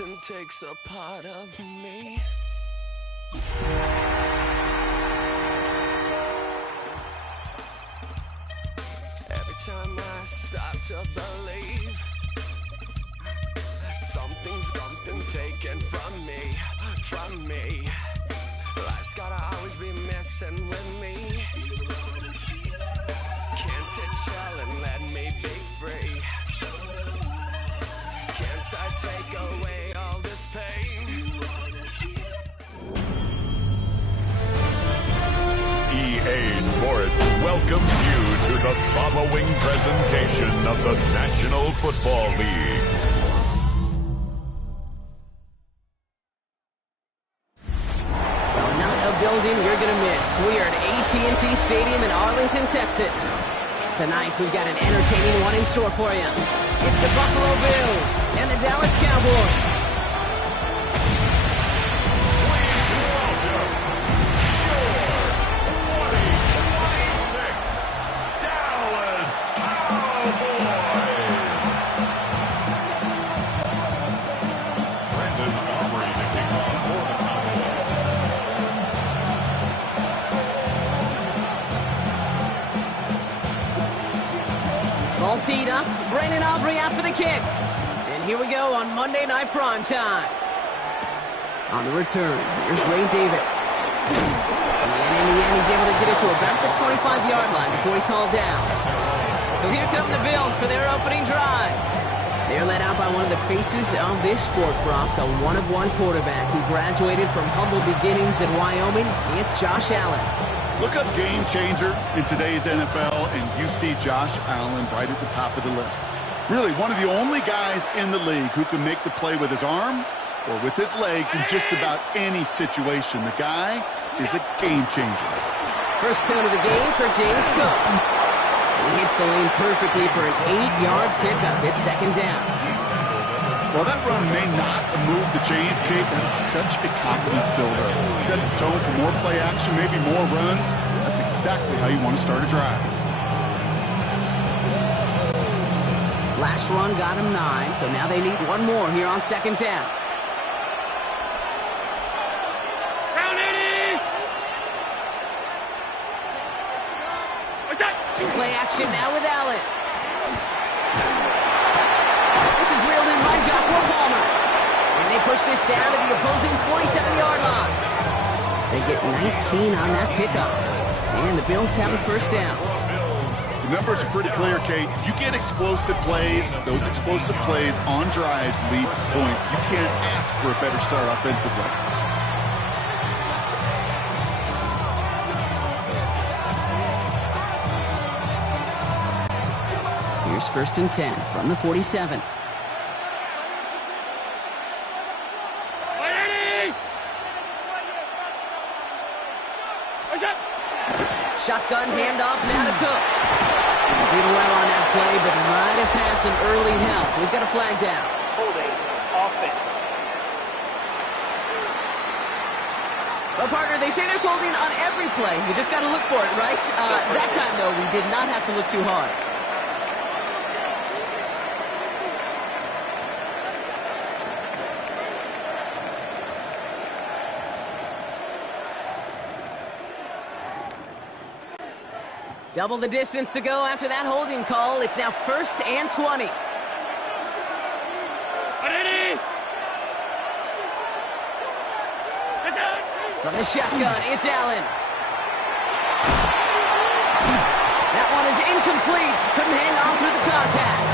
Something takes a part of me. Every time I start to believe something's taken from me. Life's gotta always be messing with me. Can't it chill and let me be free? Can't I take away all this pain? EA Sports welcomes you to the following presentation of the National Football League. Well, not a building you're going to miss. We are at AT&T Stadium in Arlington, Texas. Tonight, we've got an entertaining one in store for you. It's the Buffalo Bills and the Dallas Cowboys. Ball teed up, Brandon Aubrey out for the kick. And here we go on Monday Night Primetime. On the return, here's Ray Davis. And in the end, he's able to get it to about the 25-yard line before he's hauled down. So here come the Bills for their opening drive. They're led out by one of the faces of this sport, Brock, a one-of-one quarterback. He graduated from humble beginnings in Wyoming. It's Josh Allen. Look up game changer in today's NFL, and you see Josh Allen right at the top of the list. Really, one of the only guys in the league who can make the play with his arm or with his legs in just about any situation. The guy is a game changer. First tone of the game for James Cook. He hits the lane perfectly for an 8-yard pickup. It's second down. Well, that run may not move the chains, Kate. That's such a confidence builder. Sets the tone for more play action, maybe more runs. That's exactly how you want to start a drive. Last run got him 9, so now they need one more here on second down. Play action now with Allen. This is reeled in by Joshua Palmer. And they push this down to the opposing 47-yard line. They get 19 on that pickup. And the Bills have a first down. The numbers are pretty clear, Kate. You get explosive plays. Those explosive plays on drives lead to points. You can't ask for a better start offensively. Here's first and 10 from the 47. Shotgun handoff now to Cook. Did well on that play, but might have had some early help. We've got a flag down. Holding offense. Well, partner, they say there's holding on every play. You just got to look for it, right? That time, though, we did not have to look too hard. Double the distance to go after that holding call. It's now first and 20. From the shotgun, it's Allen. That one is incomplete. Couldn't hang on through the contact.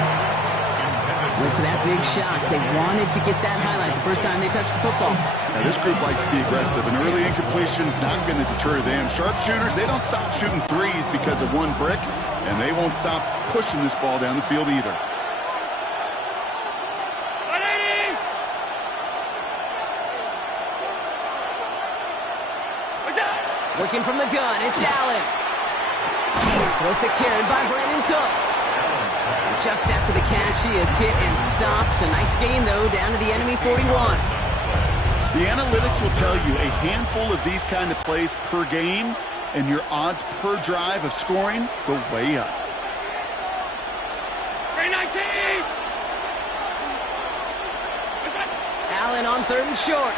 Went for that big shot. They wanted to get that highlight the first time they touched the football. Now, this group likes to be aggressive. An early incompletion is not going to deter them. Sharpshooters, they don't stop shooting threes because of one brick, and they won't stop pushing this ball down the field either. Looking from the gun, it's Allen. Throw secured by Brandon Cooks. Just after the catch, he is hit and stopped. A nice gain, though, down to the enemy 41. The analytics will tell you a handful of these kind of plays per game, and your odds per drive of scoring go way up. 319! Allen on 3rd and short.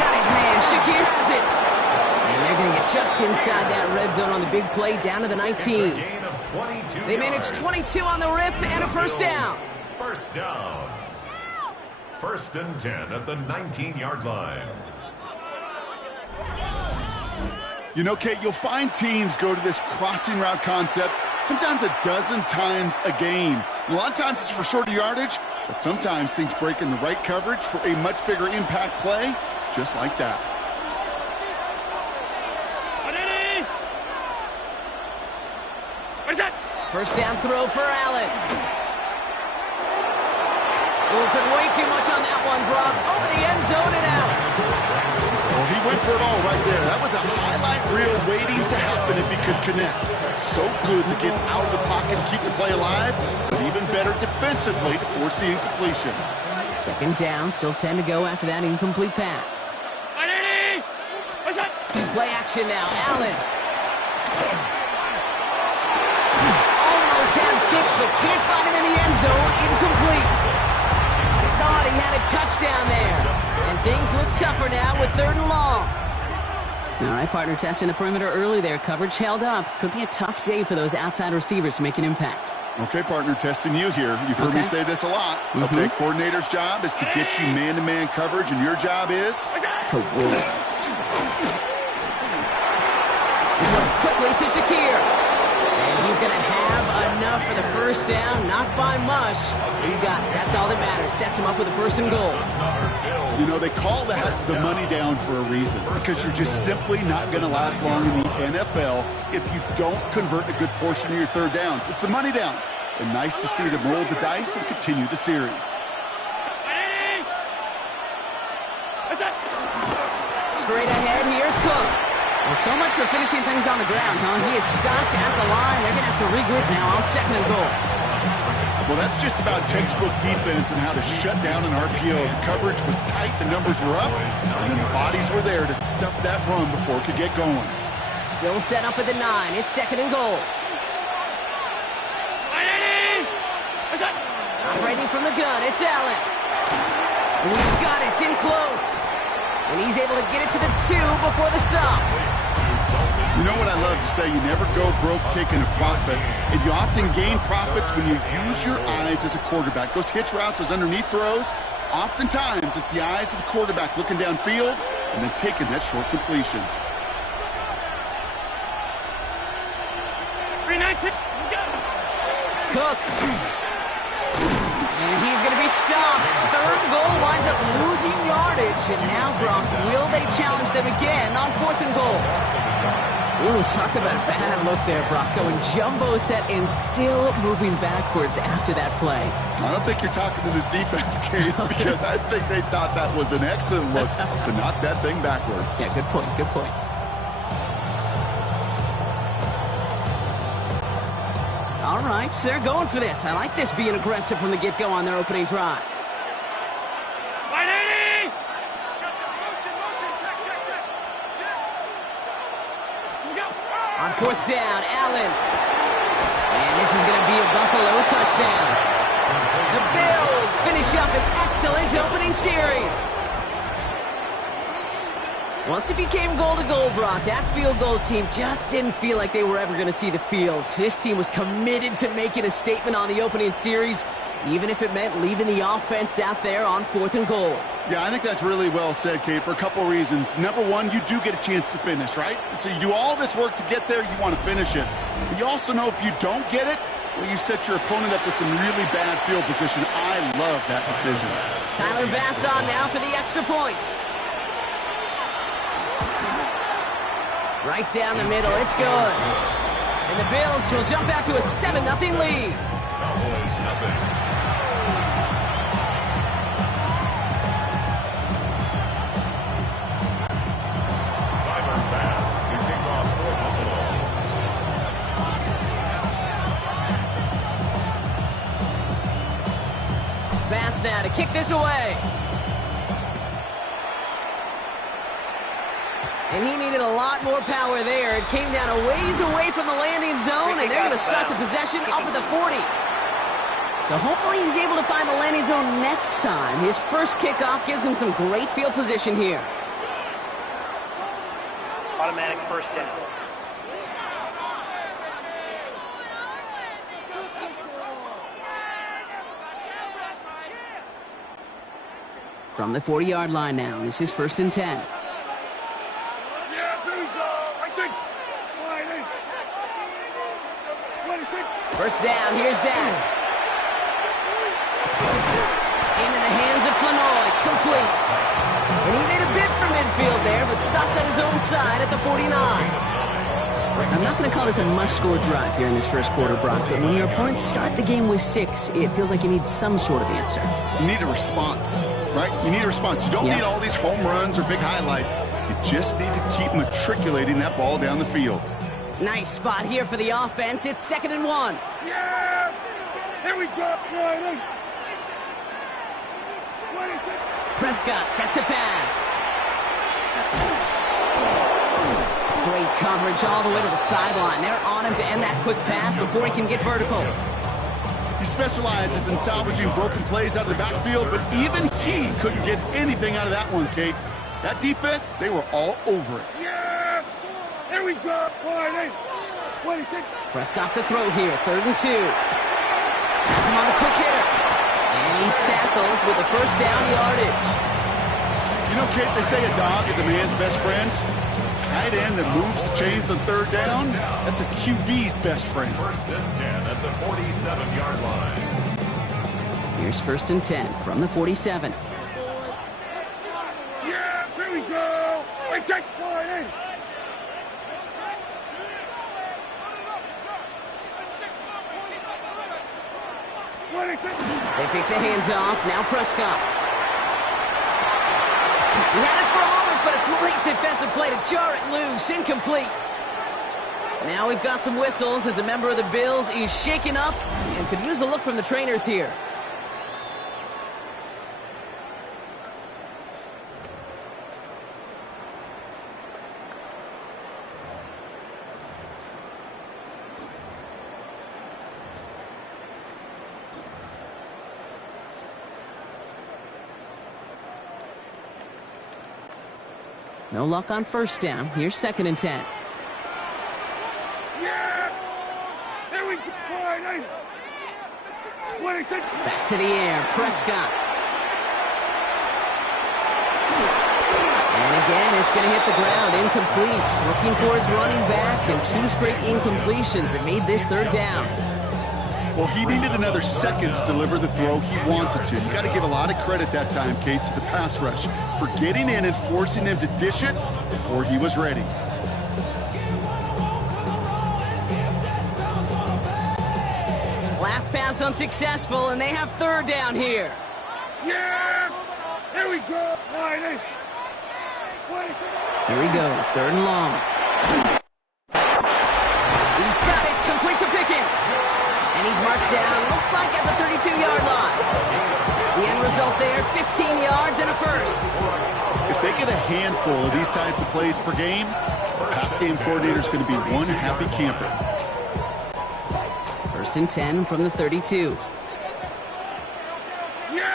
Got his man. Shakir has it. And they're going to get just inside that red zone on the big play, down to the 19. They managed 22 on the rip and a first down. First down. 1st and 10 at the 19-yard line. You know, Kate, you'll find teams go to this crossing route concept sometimes a dozen times a game. And a lot of times it's for shorter yardage, but sometimes things break in the right coverage for a much bigger impact play, just like that. First down throw for Allen. Oh, put way too much on that one, Brock. Over the end zone and out. Well, he went for it all right there. That was a highlight reel waiting to happen if he could connect. So good to get out of the pocket and keep the play alive, but even better defensively to force the incompletion. 2nd down, still 10 to go after that incomplete pass. Play action now, Allen. Almost had 6, but can't find him in the end zone. Incomplete. Thought he had a touchdown there. And things look tougher now with 3rd and long. All right, partner, testing the perimeter early there. Coverage held up. Could be a tough day for those outside receivers to make an impact. Okay, partner, testing you here. You've heard me say this a lot. Okay, coordinator's job is to get you man-to-man coverage, and your job is? To will it. This one's quickly to Shakir. And he's going to have enough for the first down. Not by much. He got it. That's all that matters. Sets him up with a 1st and goal. You know, they call that the money down for a reason, because you're just simply not going to last long in the NFL if you don't convert a good portion of your 3rd downs. It's the money down. And nice to see them roll the dice and continue the series. Straight ahead, here's Cook. Well, so much for finishing things on the ground, huh? He is stopped at the line. They're going to have to regroup now on 2nd and goal. Well, that's just about textbook defense and how to shut down an RPO. The coverage was tight, the numbers were up, and then the bodies were there to stuff that run before it could get going. Still set up at the 9. It's 2nd and goal. Operating from the gun, it's Allen. And he's got it. It's in close. And he's able to get it to the 2 before the stop. You know what I love to say? You never go broke taking a profit. And you often gain profits when you use your eyes as a quarterback. Those hitch routes, those underneath throws, oftentimes it's the eyes of the quarterback looking downfield and then taking that short completion. Cook. And he's going to be stopped. 3rd goal winds up losing yardage. And now, Brock, will they challenge them again on 4th and goal? Ooh, talk about a bad look there, Brock. Going jumbo set and still moving backwards after that play. I don't think you're talking to this defense, Kate, because I think they thought that was an excellent look to knock that thing backwards. Yeah, good point, good point. All right, so they're going for this. I like this being aggressive from the get-go on their opening drive. On 4th down, Allen. And this is going to be a Buffalo touchdown. The Bills finish up an excellent opening series. Once it became goal-to-goal, Brock, that field goal team just didn't feel like they were ever going to see the field. This team was committed to making a statement on the opening series, even if it meant leaving the offense out there on 4th and goal. Yeah, I think that's really well said, Kate, for a couple reasons. Number one, you do get a chance to finish, right? So you do all this work to get there, you want to finish it. But you also know if you don't get it, well, you set your opponent up with some really bad field position. I love that decision. Tyler Bass on now for the extra point. Right down the middle, it's good. And the Bills will jump out to a 7-0 lead. Cowboys nothing. Tyler Bass to kick off for Buffalo. Bass now to kick this away. And he needed a lot more power there. It came down a ways away from the landing zone, and they're going to start the possession up at the 40. So hopefully he's able to find the landing zone next time. His first kickoff gives him some great field position here. Automatic first down. From the 40-yard line now, this is 1st and 10. First down, here's Dak. Into the hands of Flanoy, complete. And he made a bid for midfield there, but stopped on his own side at the 49. I'm not going to call this a must-score drive here in this first quarter, Brock, but when your opponents start the game with 6, it feels like you need some sort of answer. You need a response, right? You need a response. You don't need all these home runs or big highlights. You just need to keep matriculating that ball down the field. Nice spot here for the offense. It's 2nd and 1. Yeah! Here we go! Prescott set to pass. Great coverage all the way to the sideline. They're on him to end that quick pass before he can get vertical. He specializes in salvaging broken plays out of the backfield, but even he couldn't get anything out of that one, Kate. That defense, they were all over it. Yeah! Here we go! 26. Prescott to throw here, 3rd and 2. Has him on the quick hitter. And he's tackled with the first down yardage. You know, Kate, they say a dog is a man's best friend. Tight end that moves the chains on 3rd down, that's a QB's best friend. 1st and 10 at the 47-yard line. Here's 1st and 10 from the 47. Yeah! Here we go! Wait, take 40. They take the hands off. Now Prescott. He had it for a moment, but a great defensive play to jar it loose. Incomplete. Now we've got some whistles as a member of the Bills is shaken up and could use a look from the trainers here. No luck on first down. Here's 2nd and 10. Yeah! Here we go! Back to the air. Prescott. And again, it's going to hit the ground. Incomplete. Looking for his running back, and 2 straight incompletions that made this 3rd down. Well, he needed another second to deliver the throw he wanted to. You got to give a lot of credit that time, Kate, to the pass rush for getting in and forcing him to dish it before he was ready. Last pass unsuccessful, and they have 3rd down here. Yeah! Here we go! Here he goes, 3rd and long. He's got it, complete to Pickens. And he's marked down, looks like at the 32-yard line. The end result there, 15 yards and a first. If they get a handful of these types of plays per game, the pass game coordinator is going to be one happy camper. 1st and 10 from the 32. Yeah!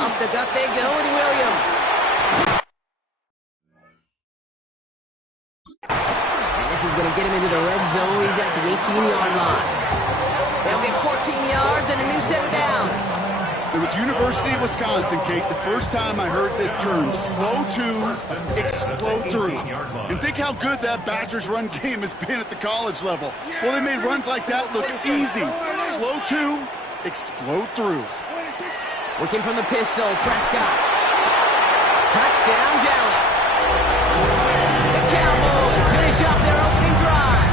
Up the gut they go with Williams. This is going to get him into the red zone. He's at the 18-yard line. They'll get 14 yards and a new set of downs. It was University of Wisconsin, Kate, the first time I heard this term, slow to explode through. And think how good that Badgers run game has been at the college level. Well, they made runs like that look easy. Slow to explode through. Looking from the pistol, Prescott. Touchdown, Dallas. The Cowboys finish up their opening drive.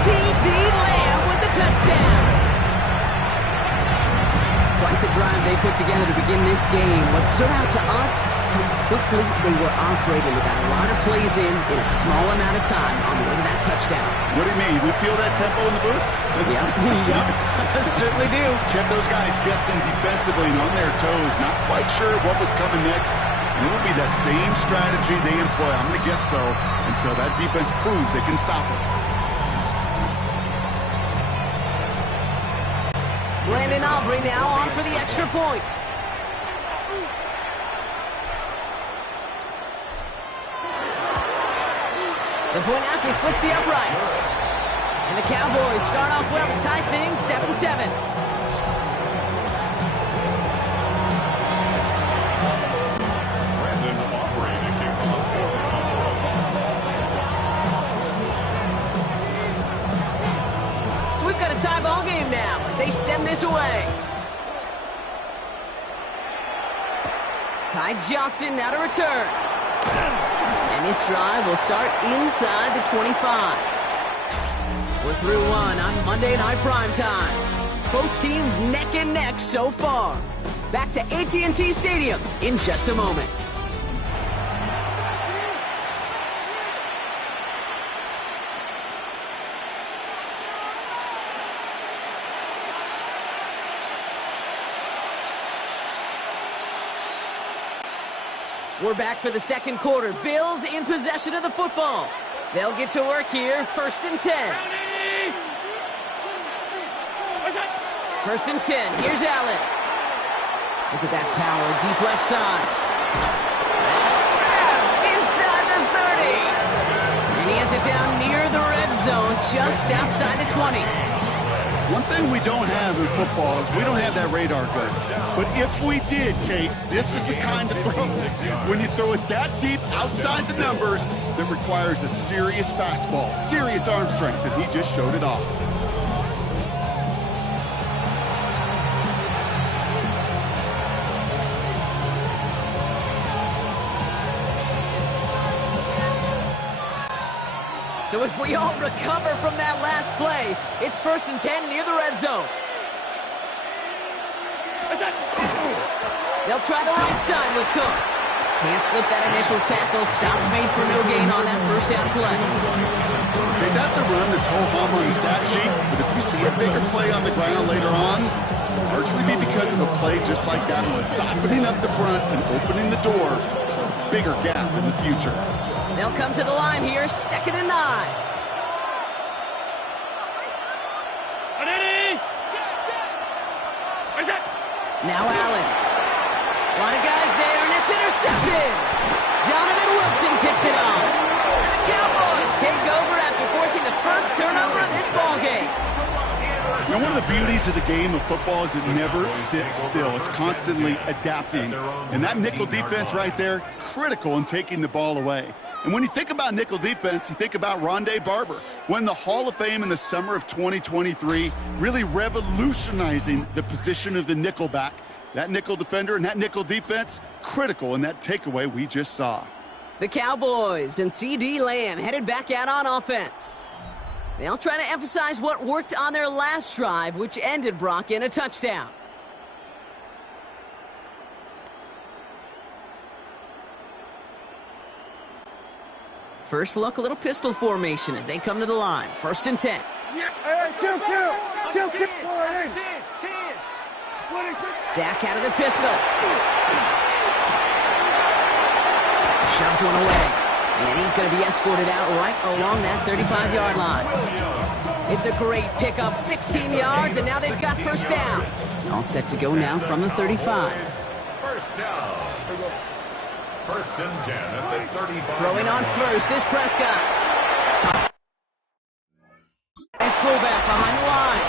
C.D. Lamb with the touchdown. Quite the drive they put together to begin this game. What stood out to us, how quickly they were operating. They got a lot of plays in a small amount of time on the way to that touchdown. What do you mean? We feel that tempo in the booth? Yeah, certainly do. Kept those guys guessing defensively and on their toes, not quite sure what was coming next. And it will be that same strategy they employ, I'm going to guess so, until that defense proves they can stop it. Brandon Aubrey now on for the extra point. The point after splits the uprights. And the Cowboys start off well to tie things 7-7. So we've got a tie ball game now as they send this away. Ty Johnson now to return. And this drive will start inside the 25. We're through one on Monday Night Primetime. Both teams neck and neck so far. Back to AT&T Stadium in just a moment. We're back for the second quarter. Bills in possession of the football. They'll get to work here. 1st and 10. First and 10. Here's Allen. Look at that power. Deep left side. That's grabbed inside the 30. And he has it down near the red zone, just outside the 20. One thing we don't have in football is we don't have that radar gun. But if we did, Kate, this is the kind of throw when you throw it that deep outside the numbers that requires a serious fastball, serious arm strength, and he just showed it off. So as we all recover from that last play, it's 1st and 10 near the red zone. They'll try the right side with Cook. Can't slip that initial tackle. Stops made for no gain on that first down play. Okay, that's a run that's ho-hum on the stat sheet, but if you see a bigger play on the ground later on, it'll largely be because of a play just like that one, softening up the front and opening the door. Bigger gap in the future. They'll come to the line here, 2nd and 9. Now Allen. A lot of guys there, and it's intercepted. Donovan Wilson picks it up. And the Cowboys take over after forcing the first turnover of this ballgame. You know, one of the beauties of the game of football is it never sits still. It's constantly adapting. And that nickel defense right there, critical in taking the ball away. And when you think about nickel defense, you think about Rondé Barber, won the Hall of Fame in the summer of 2023, really revolutionizing the position of the nickelback. That nickel defender and that nickel defense, critical in that takeaway we just saw. The Cowboys and C.D. Lamb headed back out on offense. They'll try to emphasize what worked on their last drive, which ended, Brock, in a touchdown. First look, a little pistol formation as they come to the line. 1st and 10. Kill. Dak out of the pistol. Shoves one away. And he's going to be escorted out right along that 35-yard line. It's a great pickup, 16 yards, and now they've got 1st down. All set to go now from the 35. 1st down. 1st and 10 at the 35. Throwing on first is Prescott. Nice fullback behind the line.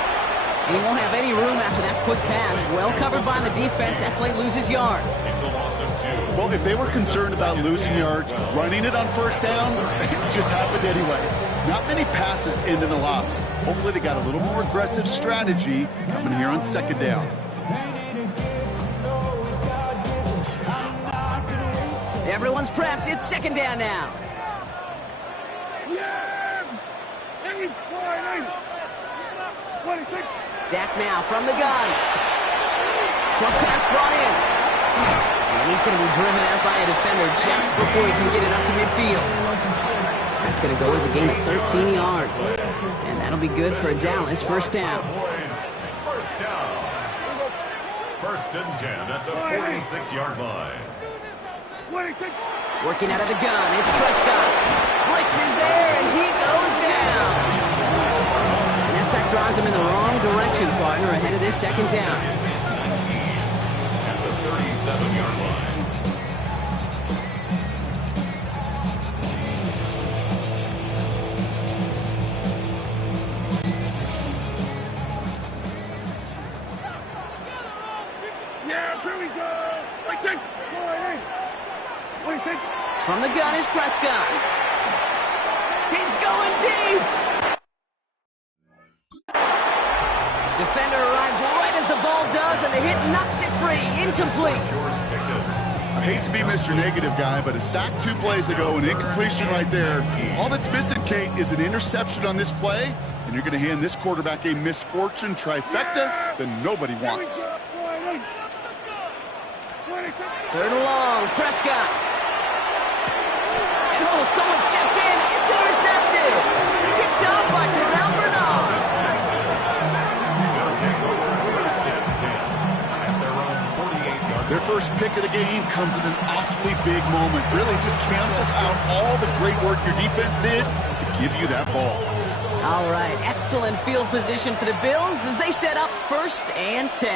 And he won't have any room after that quick pass. Well covered by the defense. That play loses yards. It's a loss of 2. Well, if they were concerned about losing yards, running it on 1st down, it just happened anyway. Not many passes end in a loss. Hopefully they got a little more aggressive strategy coming here on 2nd down. Everyone's prepped. It's 2nd down now. Dak now from the gun. Short pass brought in. And he's going to be driven out by a defender just before he can get it up to midfield. That's going to go as a gain of 13 yards. And that'll be good for a Dallas 1st down. 1st down. 1st and 10 at the 46-yard line. Working out of the gun, it's Prescott. Blitz is there, and he goes down. And that's our drives him in the wrong direction, partner, ahead of this second down. At the 37-yard line. Yeah, here we go. Wait, take. Wait, take. From the gun is Prescott. He's going deep. Defender arrives right as the ball does, and the hit knocks it free. Incomplete. I hate to be Mr. Negative guy, but a sack 2 plays ago, an incompletion right there. All that's missing, Kate, is an interception on this play, and you're going to hand this quarterback a misfortune trifecta that nobody wants. Third and long, Prescott. And oh, someone stepped in. It's intercepted. Picked up by Terrell Bernard. They'll take over first and 10 at their own 48-yard. Their first pick of the game comes at an awfully big moment. Really just cancels out all the great work your defense did to give you that ball. All right, excellent field position for the Bills as they set up first and 10.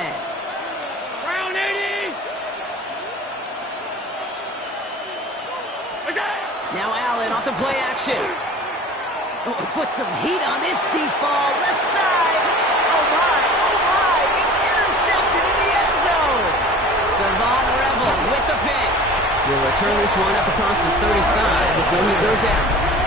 Round 80. Now Allen off the play action. Oh, put some heat on this deep ball. Left side. Oh, my. It's intercepted in the end zone. Savon Rebel with the pick. He'll return this one up across the 35 before he goes out.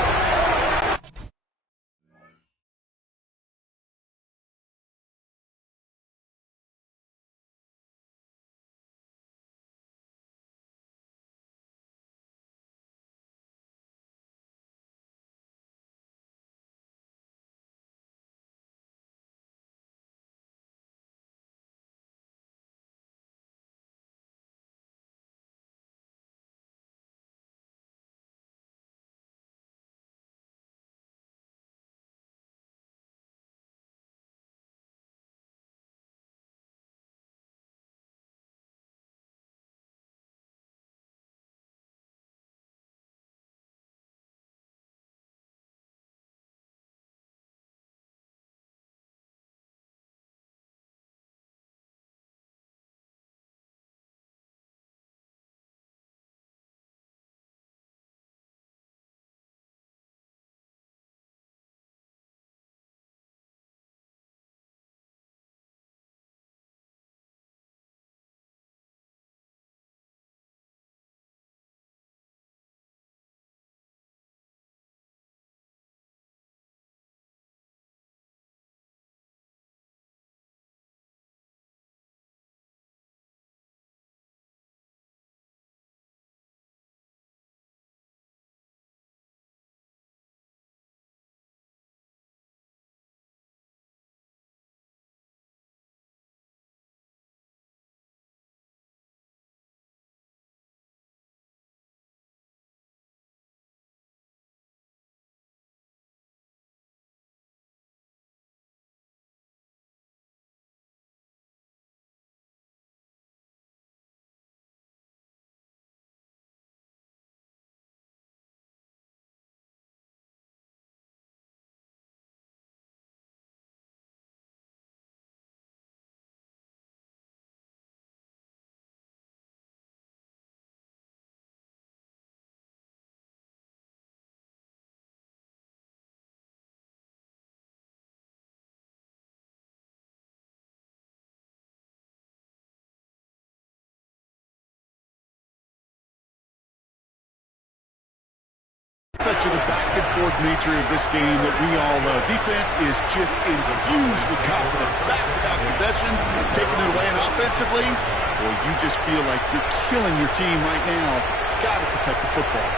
Such of the back-and-forth nature of this game that we all love. Defense is just infused with confidence. Back-to-back possessions, taking it away, and offensively, boy, you just feel like you're killing your team right now. Got to protect the football.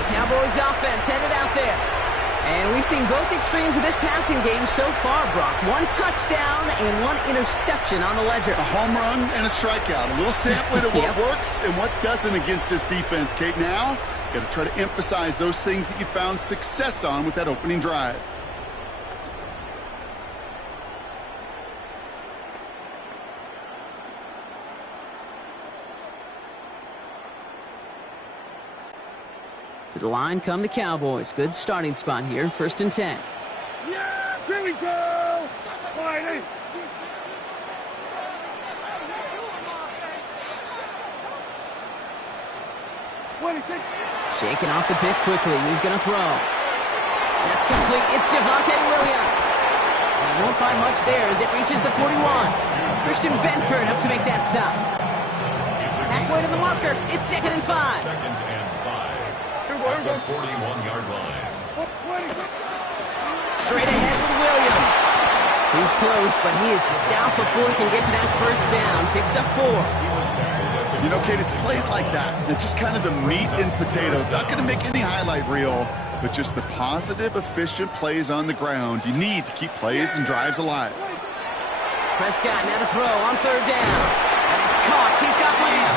The Cowboys offense headed out there. And we've seen both extremes of this passing game so far, Brock. One touchdown and one interception on the ledger. A home run and a strikeout. A little sampling of what works and what doesn't against this defense, Kate. Now, got to try to emphasize those things that you found success on with that opening drive. To the line come the Cowboys. Good starting spot here, 1st and 10. Yeah, here we go. Wide eight. Shaking off the pick quickly. He's going to throw. That's complete. It's Javonte Williams. And he won't find much there as it reaches the 41. Christian Benford up to make that stop. Halfway to the marker. It's 2nd and 5. 2nd and 5. At the 41-yard line. Straight ahead with Williams. He's close, but he is stout before he can get to that 1st down. Picks up 4. You know, Kate, it's plays like that. It's just kind of the meat and potatoes. Not going to make any highlight reel, but just the positive, efficient plays on the ground. You need to keep plays and drives alive. Prescott now to throw on 3rd down. And he's caught. He's got Lamb.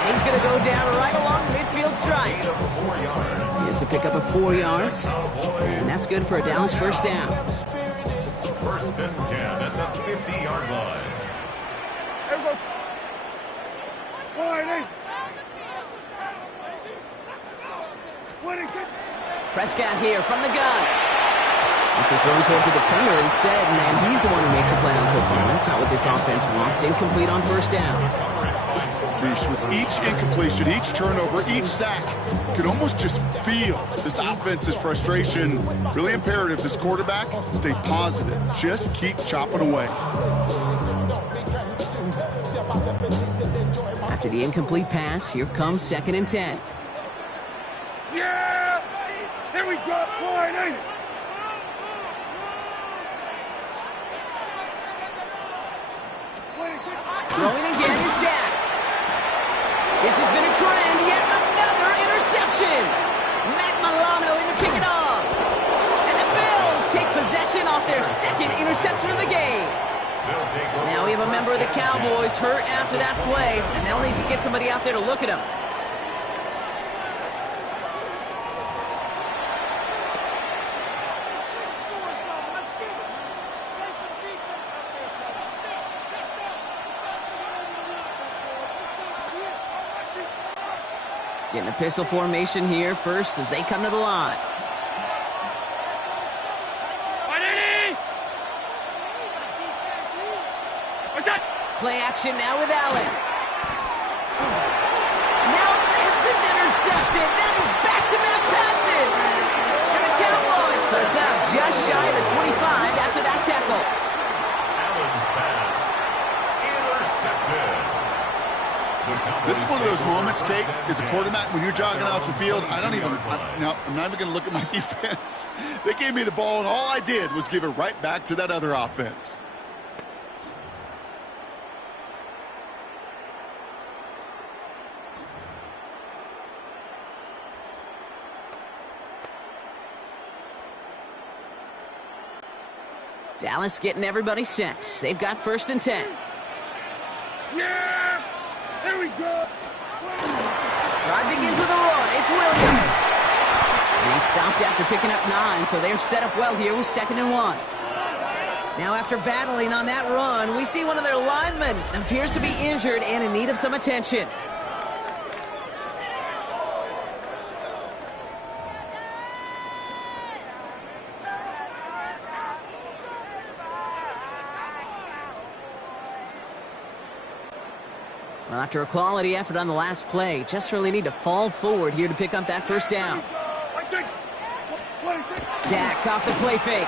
And he's going to go down right along the midfield stripe. He gets a pickup of 4 yards. And that's good for a Dallas 1st down. 1st and 10 at the 50-yard line. Prescott here from the gun. This is thrown towards the defender instead, and he's the one who makes a play on football. That's not what this offense wants. Incomplete on 1st down. With each incompletion, each turnover, each sack, you can almost just feel this offense's frustration. Really imperative, this quarterback, stay positive. Just keep chopping away. After the incomplete pass, here comes 2nd and 10. Yeah! Here we go! Wide eight! Throwing again is Dak. This has been a trend. Yet another interception. Matt Milano in to pick it up. And the Bills take possession off their 2nd interception of the game. Now we have a member of the Cowboys hurt after that play, and they'll need to get somebody out there to look at him. Getting a pistol formation here first as they come to the line. Play action now with Allen. Now this is intercepted. That is back-to-back passes. And the Cowboys are out just shy of the 25 after that tackle. Allen's pass intercepted. This is one of those moments, Kate, as a quarterback, when you're jogging off the field, I'm not even going to look at my defense. They gave me the ball, and all I did was give it right back to that other offense. Dallas getting everybody set. They've got 1st and 10. Yeah! Here we go! Driving into the run. It's Williams. And he stopped after picking up 9, so they're set up well here with 2nd and 1. Now after battling on that run, we see one of their linemen appears to be injured and in need of some attention. Well, after a quality effort on the last play, just really need to fall forward here to pick up that 1st down. Dak off the play fake.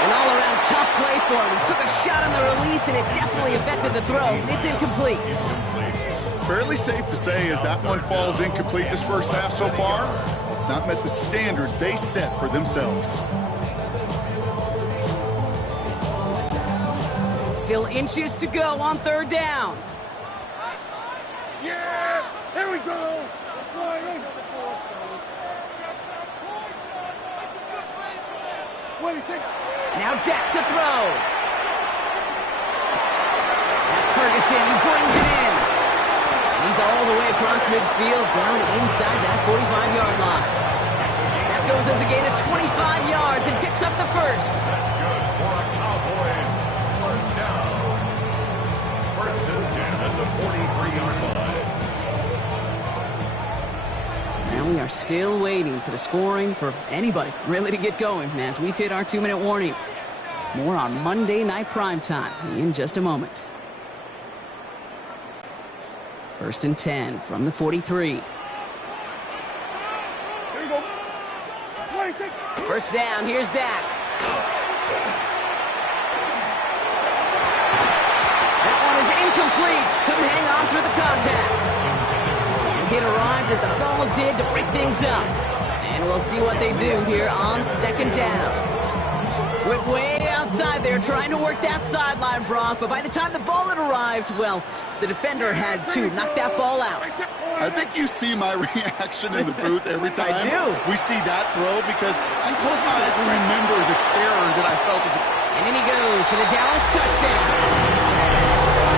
An all-around tough play for him. He took a shot on the release, and it definitely affected the throw. It's incomplete. Fairly safe to say as that one falls incomplete this 1st half so far, it's not met the standard they set for themselves. Still inches to go on 3rd down. Yeah! Here we go! Now Dak to throw. That's Ferguson. He brings it in. He's all the way across midfield, down inside that 45-yard line. That goes as a gain of 25 yards and picks up the 1st. That's good for a Cowboys 1st down. 1st and 10 at the 43-yard line. We are still waiting for the scoring, for anybody really to get going as we've hit our 2-minute warning. More on Monday Night Primetime in just a moment. 1st and 10 from the 43. Here you go. Wait, take. First down, here's Dak. That one is incomplete. Couldn't hang on through the contact. It arrived as the ball did to break things up. And we'll see what they do here on 2nd down. Went way outside there trying to work that sideline, Brock. But by the time the ball had arrived, well, the defender had to knock that ball out. I think you see my reaction in the booth every time I do. we see that throw, because I close my eyes and remember the terror that I felt as a... And in he goes for the Dallas touchdown.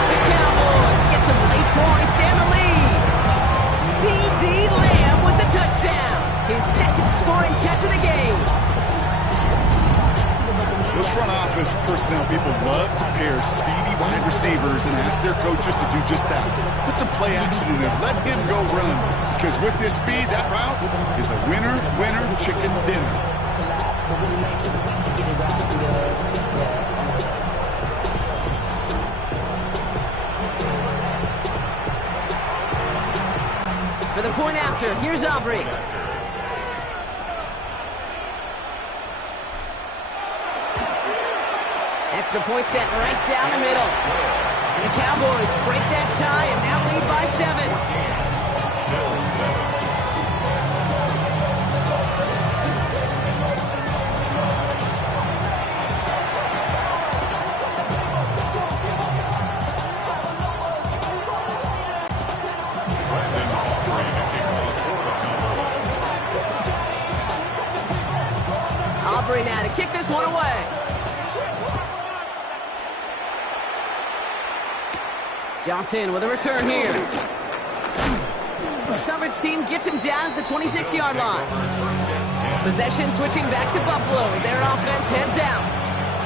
The Cowboys get some late points and the lead. C.D. Lamb with the touchdown. His 2nd scoring catch of the game. Those front office personnel people love to pair speedy wide receivers and ask their coaches to do just that. Put some play action in it. Let him go run. Because with his speed, that route is a winner, winner, chicken dinner. For the point after, here's Aubrey. Extra point set right down the middle. And the Cowboys break that tie and now lead by 7. Aubrey now to kick this one away. Johnson with a return here. The coverage team gets him down at the 26-yard line. Possession switching back to Buffalo as their offense heads out.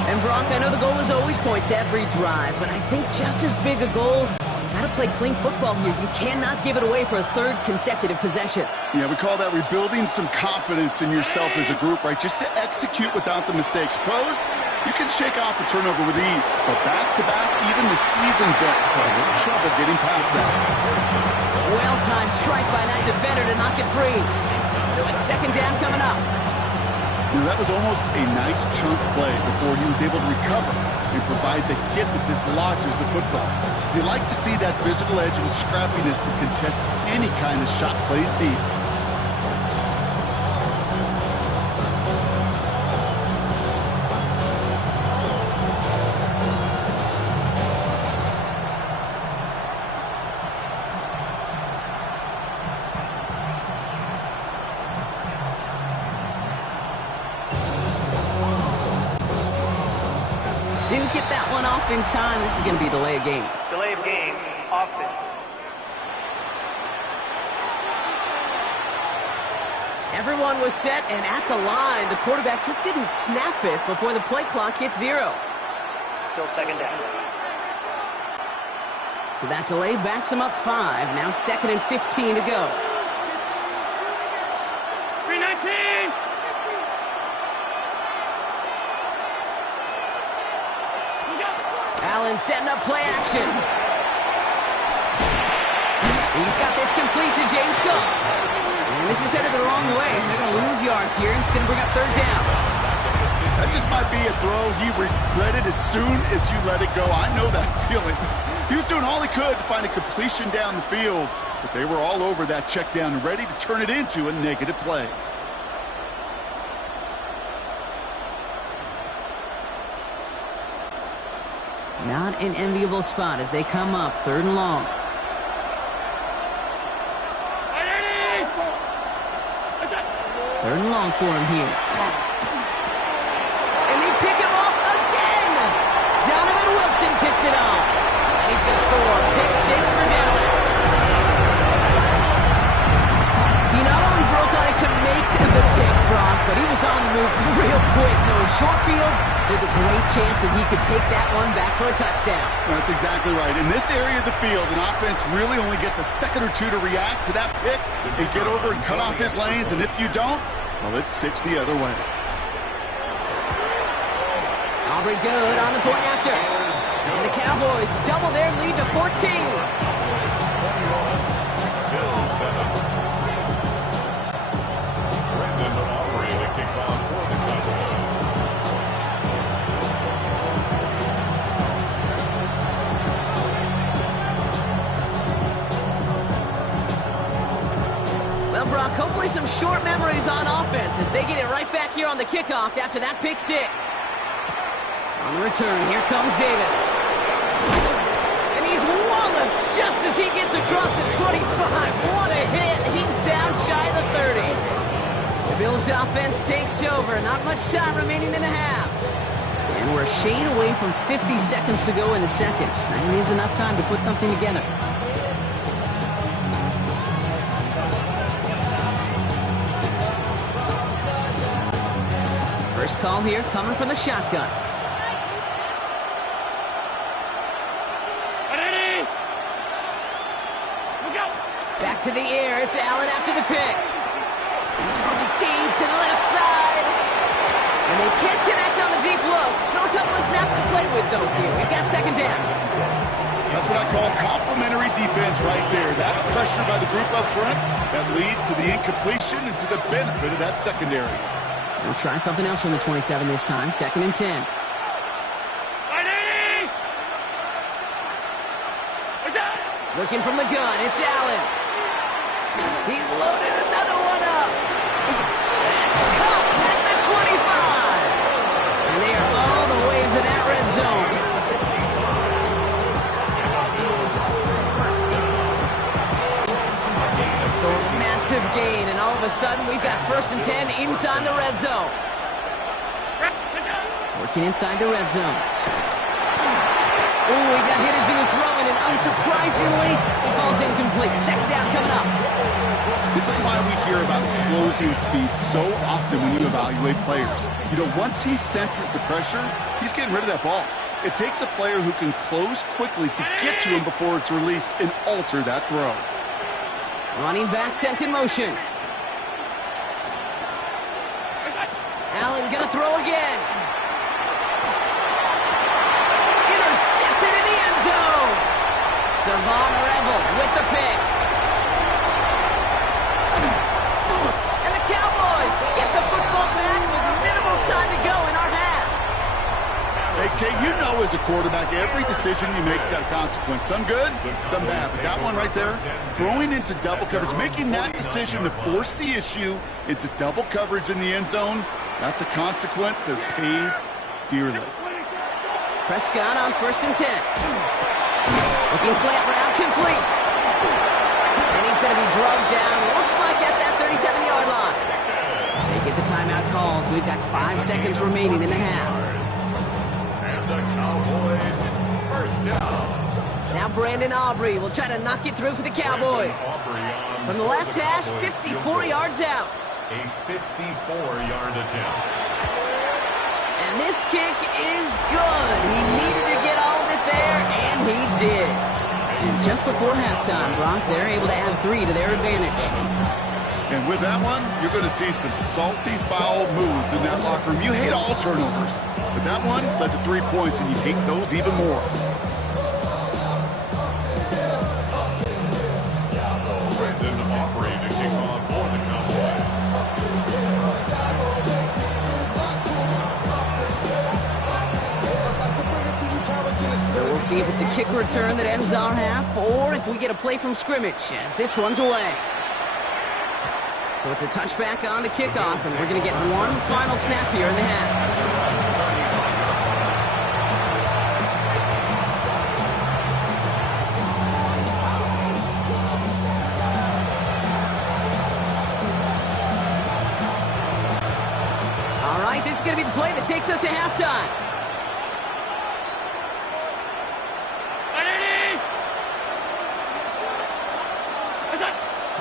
And Brock, I know the goal is always points every drive, but I think just as big a goal, gotta play clean football here. You cannot give it away for a 3rd consecutive possession. Yeah, we call that rebuilding some confidence in yourself as a group, right? Just to execute without the mistakes. Pros, you can shake off a turnover with ease, but back-to-back, even the seasoned vets have trouble getting past that. Well-timed strike by that defender to knock it free. So it's 2nd down coming up. You know, that was almost a nice chunk play before he was able to recover and provide the hit that dislodges the football. You like to see that physical edge and scrappiness to contest any kind of shot plays deep. Didn't get that one off in time. This is going to be a delay of game. Delay of game, offense. Everyone was set and at the line. The quarterback just didn't snap it before the play clock hit 0. Still 2nd down. So that delay backs him up 5. Now 2nd and 15 to go. 319. Allen setting up play action. He's got this complete to James Cook. And this is headed the wrong way. They're going to lose yards here. It's going to bring up 3rd down. That just might be a throw he regretted as soon as you let it go. I know that feeling. He was doing all he could to find a completion down the field, but they were all over that check down and ready to turn it into a negative play. Not an enviable spot as they come up 3rd and long. Third and long for him here. And they pick him off again. Donovan Wilson picks it off. And he's going to score. Pick 6 for Dallas. He not only broke on it to make the pick, Brock, but he was was on the move real quick. Knowing short fields, there's a great chance that he could take that one back for a touchdown. That's exactly right. In this area of the field, an offense really only gets a second or two to react to that pick and get over and cut off his lanes. And if you don't, well, it's 6 the other way. Aubrey good on the point after. And the Cowboys double their lead to 14. Well, Brock, hopefully some short memories on offense as they get it right back here on the kickoff after that pick six. On the return, here comes Davis. And he's walloped just as he gets across the 25. What a hit. He's down shy of the 30. The Bills offense takes over. Not much time remaining in the half. And we're a shade away from 50 seconds to go in the second. That is enough time to put something together. First call here coming from the shotgun. Back to the air. It's Allen after the pick. He's looking deep to the left side. And they can't connect on the deep look. Still a couple of snaps to play with, though, here. We've got second down. That's what I call complimentary defense right there. That pressure by the group up front, that leads to the incompletion and to the benefit of that secondary. We'll try something else from the 27 this time. 2nd and 10. Looking from the gun, it's Allen. He's loaded another one up. That's caught at the 25. And they are all the way into that red zone. So a massive gain, and all of a sudden we've got 1st and 10 inside the red zone. Working inside the red zone. Oh, he got hit as he was throwing, and unsurprisingly, he falls incomplete. 2nd down coming up. This is why we hear about closing speed so often when you evaluate players. You know, once he senses the pressure, he's getting rid of that ball. It takes a player who can close quickly to get to him before it's released and alter that throw. Running back sent in motion. Allen gonna throw again. Intercepted in the end zone. Savon Rebel with the pick. And the Cowboys get the football back with minimal time to go in our half. Hey, Kate, you know as a quarterback, every decision you make's got a consequence. Some good, some bad. But that one right there, throwing into double coverage, making that decision to force the issue into double coverage in the end zone, that's a consequence that pays dearly. Prescott on 1st and 10. Looking slant route complete. And he's going to be drugged down. Looks like at that 37-yard line. They get the timeout called. We've got 5 seconds remaining in the half. And the Cowboys first down. Now Brandon Aubrey will try to knock it through for the Cowboys. From the left hash, 54 yards out. A 54-yard attempt. And this kick is good. He needed to get all of it there, and he did. And just before halftime, Brock, they're able to add 3 to their advantage. And with that one, you're going to see some salty, foul moods in that locker room. You hate all turnovers, but that one led to 3 points, and you hate those even more. Brandon Aubrey to kick off for the Cowboys. So we'll see if it's a kick return that ends our half, or if we get a play from scrimmage as this one's away. So it's a touchback on the kickoff, and we're going to get one final snap here in the half. All right, this is going to be the play that takes us to halftime.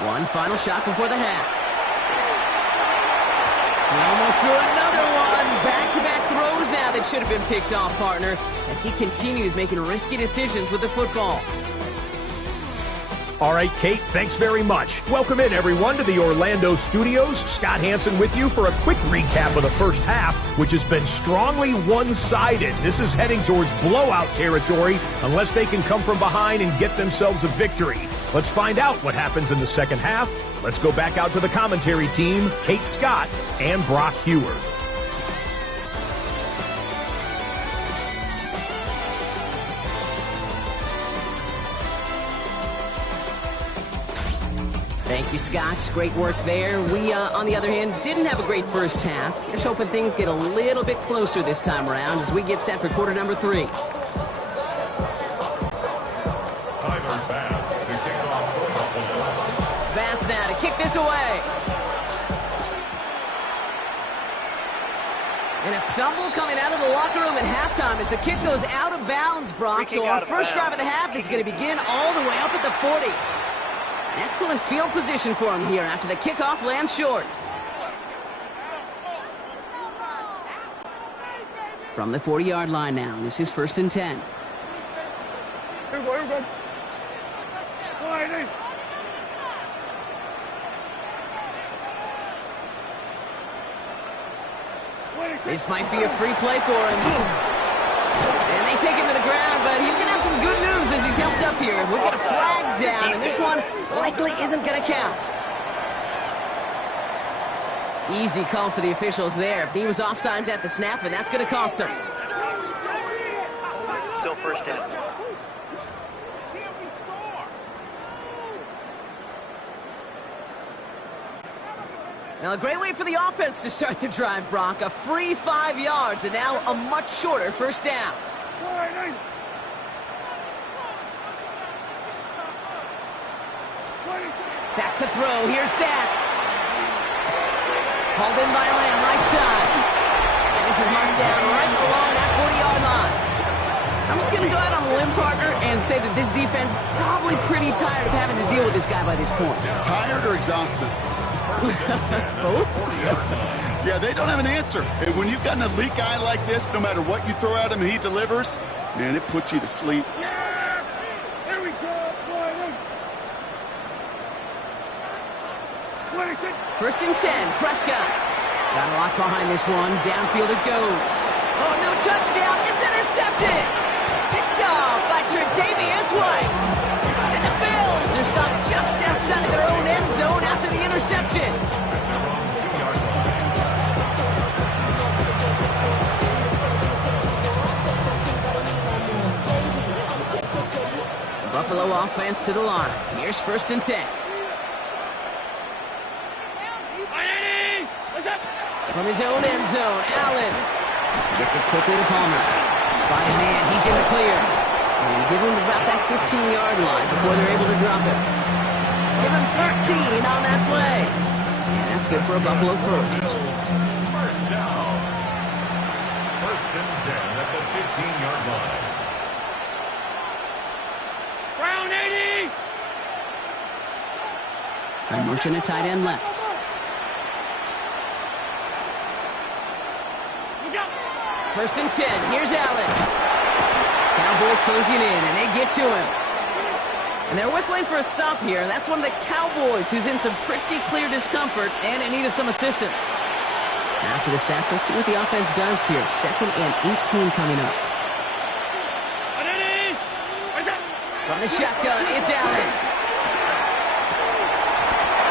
One final shot before the half. He almost threw another one. Back-to-back throws now that should have been picked off, partner, as he continues making risky decisions with the football. All right, Kate, thanks very much. Welcome in, everyone, to the Orlando studios. Scott Hansen with you for a quick recap of the first half, which has been strongly one-sided. This is heading towards blowout territory unless they can come from behind and get themselves a victory. Let's find out what happens in the second half. Let's go back out to the commentary team, Kate Scott and Brock Hewer. Thank you, Scott. Great work there. We, on the other hand, didn't have a great first half. Just hoping things get a little bit closer this time around as we get set for quarter number 3. Fast now to kick this away. And a stumble coming out of the locker room at halftime as the kick goes out of bounds, Brock. So our first drive of the half is going to begin all the way up at the 40. Excellent field position for him here after the kickoff lands short. From the 40-yard line now, this is 1st and 10. Here we go. This might be a free play for him. And they take him to the ground, but he's going to have some good news as he's helped up here. We've got a flag down, and this one likely isn't going to count. Easy call for the officials there. He was offsides at the snap, and that's going to cost him. Still 1st down. Now, a great way for the offense to start the drive, Brock. A free 5 yards, and now a much shorter 1st down. Back to throw. Here's Dak. Hauled in by Lamb, right side. And this is marked down right along that 40-yard line. I'm just going to go out on a limb, partner, and say that this defense is probably pretty tired of having to deal with this guy by this point. Tired or exhausted? Both? Yeah, they don't have an answer. And when you've got an elite guy like this, no matter what you throw at him, he delivers, man, it puts you to sleep. Yeah! Here we go! 1st and 10, Prescott. Got a lot behind this one. Downfield it goes. Oh, no touchdown. It's intercepted. Picked off by Tre'Davious White. And the Bills are stopped just outside of their own end zone after the interception. Buffalo offense to the line. Here's 1st and 10. From his own end zone, Allen gets it quickly to Palmer. By man, he's in the clear. And give him about that 15-yard line before they're able to drop him. Give him 13 on that play. And that's good for a Buffalo first. 1st down. 1st and 10 at the 15-yard line. Brown 80! A motion at tight end left. First and 10. Here's Allen. Cowboys closing in, and they get to him. And they're whistling for a stop here, and that's one of the Cowboys who's in some pretty clear discomfort and in need of some assistance. After the sack, let's see what the offense does here. 2nd and 18 coming up. From the shotgun, it's Allen.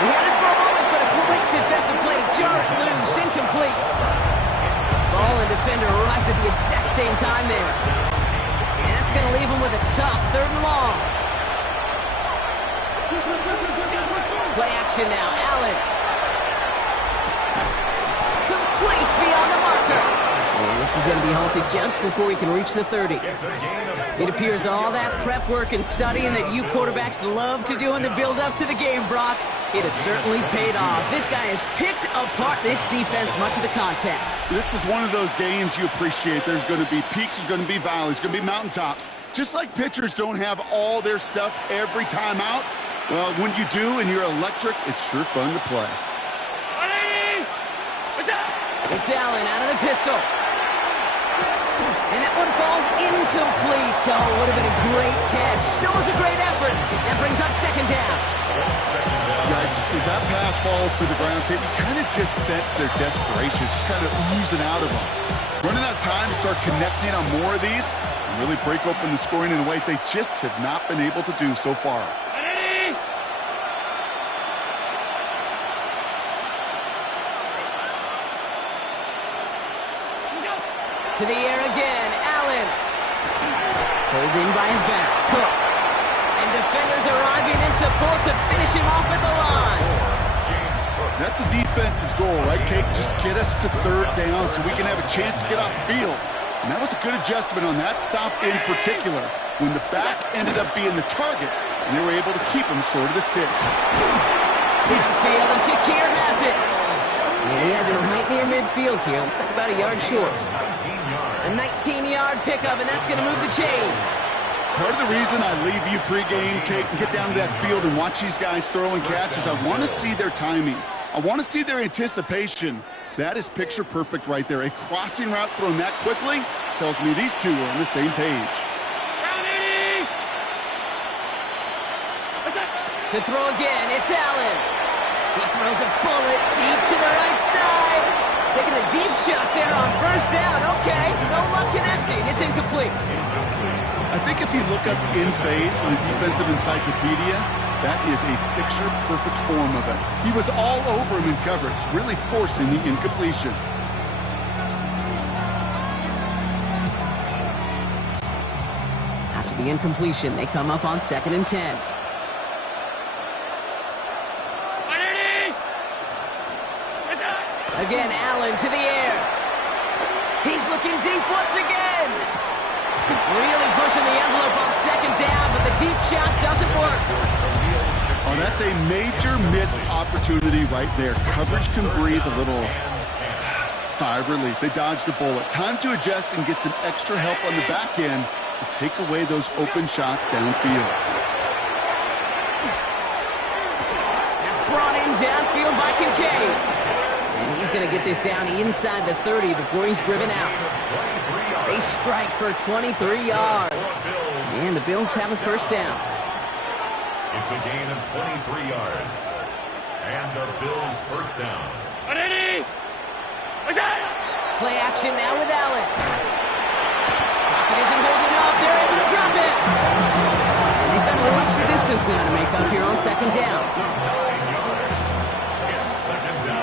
We had it for a moment, but a great defensive play to jar it loose. Incomplete. Ball and defender arrived at the exact same time there. And that's going to leave him with a tough 3rd and long. Play action now. Allen. Complete beyond the marker. And this is going to be halted just before he can reach the 30. It appears all that prep work and studying that you quarterbacks love to do in the build-up to the game, Brock, it has certainly paid off. This guy has picked apart this defense much of the contest. This is one of those games you appreciate. There's going to be peaks, there's going to be valleys, there's going to be mountaintops. Just like pitchers don't have all their stuff every time out, well, when you do and you're electric, it's sure fun to play. 180! What's up? It's Allen out of the pistol. And that one falls incomplete. Oh, would have been a great catch. Still was a great effort. That brings up second down. Yikes, as that pass falls to the ground, you kind of just sense their desperation, just kind of oozing out of them. Running out of time to start connecting on more of these and really break open the scoring in a way they just have not been able to do so far. To the air again, Allen. Holding by his back, Cook. And defenders arriving in support to finish him off at the line. That's a defense's goal, right, Kate? Just get us to third down so we can have a chance to get off the field. And that was a good adjustment on that stop in particular, when the back ended up being the target, and they were able to keep him short of the sticks. Downfield, and Shakir has it. And he has it right near midfield here. Looks like about a yard short. A 19-yard pickup, and that's going to move the chains. Part of the reason I leave you pregame, Kate, and get down to that field and watch these guys throw and catch is I want to see their timing. I want to see their anticipation. That is picture perfect right there. A crossing route thrown that quickly tells me these two are on the same page. To throw again, it's Allen. He throws a bullet deep to the right side. Taking a deep shot there on first down. Okay, no luck connecting. It's incomplete. I think if you look up in phase in the defensive encyclopedia, that is a picture-perfect form of it. He was all over him in coverage, really forcing the incompletion. After the incompletion, they come up on 2nd and 10. Again, Allen to the air. He's looking deep once again. Really pushing the envelope on 2nd down, but the deep shot doesn't work. Oh, that's a major missed opportunity right there. Coverage can breathe a little sigh of relief. They dodged a bullet. Time to adjust and get some extra help on the back end to take away those open shots downfield. That's brought in downfield by Kincaid. And he's going to get this down inside the 30 before he's driven out. They strike for 23 yards. And the Bills have a first down. It's a gain of 23 yards. And the Bills first down. Play action now with Allen. Pocket isn't holding up. They're able to drop it. And they've got a little extra distance now to make up here on 2nd down. It's 2nd down.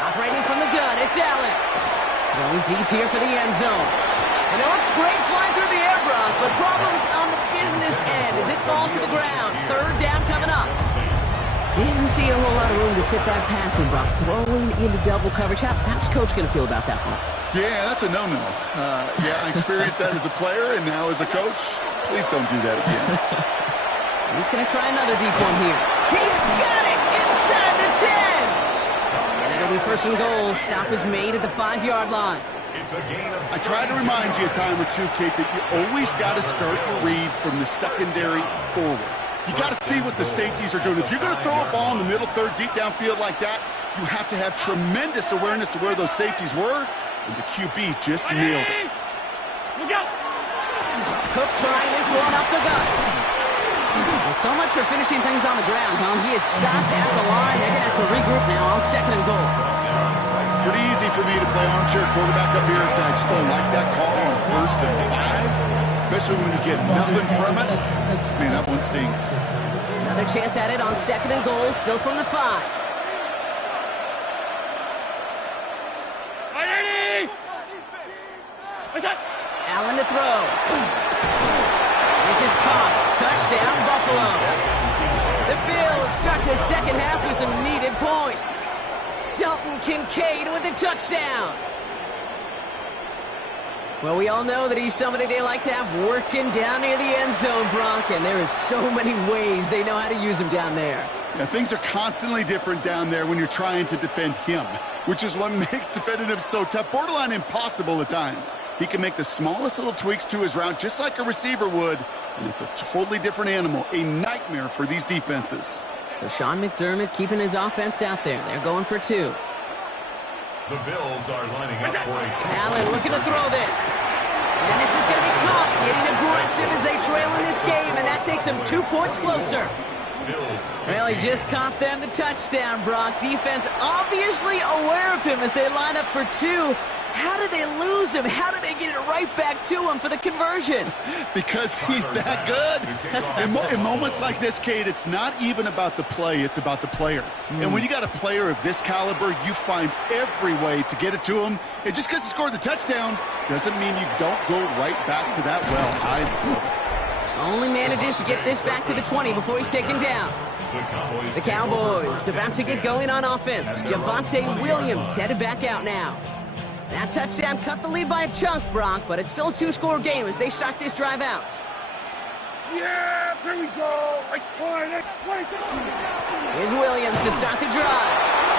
Operating from the gun, it's Allen. Going deep here for the end zone. And it looks great flying through the air, Brock, but problems on the business end as it falls to the ground. 3rd down coming up. Didn't see a whole lot of room to fit that passing, Brock. Throwing into double coverage. How's Coach going to feel about that one? Yeah, that's a no-no. Yeah, I experienced that as a player and now as a coach. Please don't do that again. He's going to try another deep one here. He's got it inside the 10. And it'll be 1st and goal. Stop is made at the 5-yard line. I try to remind you a time or two, Kate, that you always got to start your read from the secondary forward. You got to see what the safeties are doing. If you're going to throw a ball in the middle third, deep downfield like that, you have to have tremendous awareness of where those safeties were, and the QB just nailed it. Cook trying this one up the gut. Well, so much for finishing things on the ground, huh? He is stopped at the line. They're going to have to regroup now on 2nd and goal. Pretty easy for me to play armchair quarterback up here inside. I just don't like that call on 1st and 5, especially when you get nothing from it. Man, that one stings. Another chance at it on 2nd and goal, still from the 5. Allen to throw. This is caught. Touchdown, Buffalo. The Bills start the 2nd half with some needed points. Dalton Kincaid with the touchdown. Well, we all know that he's somebody they like to have working down near the end zone, Brock, and there is so many ways they know how to use him down there. Yeah, things are constantly different down there when you're trying to defend him, which is what makes defending him so tough, borderline impossible at times. He can make the smallest little tweaks to his route just like a receiver would, and it's a totally different animal, a nightmare for these defenses. So Sean McDermott keeping his offense out there. They're going for 2. The Bills are lining up for a Allen looking to throw this. And this is going to be caught, getting aggressive as they trail in this game, and that takes them 2 points closer. Well, he just caught them the touchdown, Brock. Defense obviously aware of him as they line up for 2. How did they lose him? How did they get it right back to him for the conversion? Because he's that good. In moments like this, Kate, it's not even about the play, it's about the player. And when you got a player of this caliber, you find every way to get it to him. And just because he scored the touchdown doesn't mean you don't go right back to that well. I love it. Only manages to get this back to the 20 before he's taken down. The Cowboys about to get going on offense. Javonte Williams headed back out now. That touchdown cut the lead by a chunk, Brock, but it's still a 2-score game as they start this drive out. Yeah, here we go. Here's Williams to start the drive.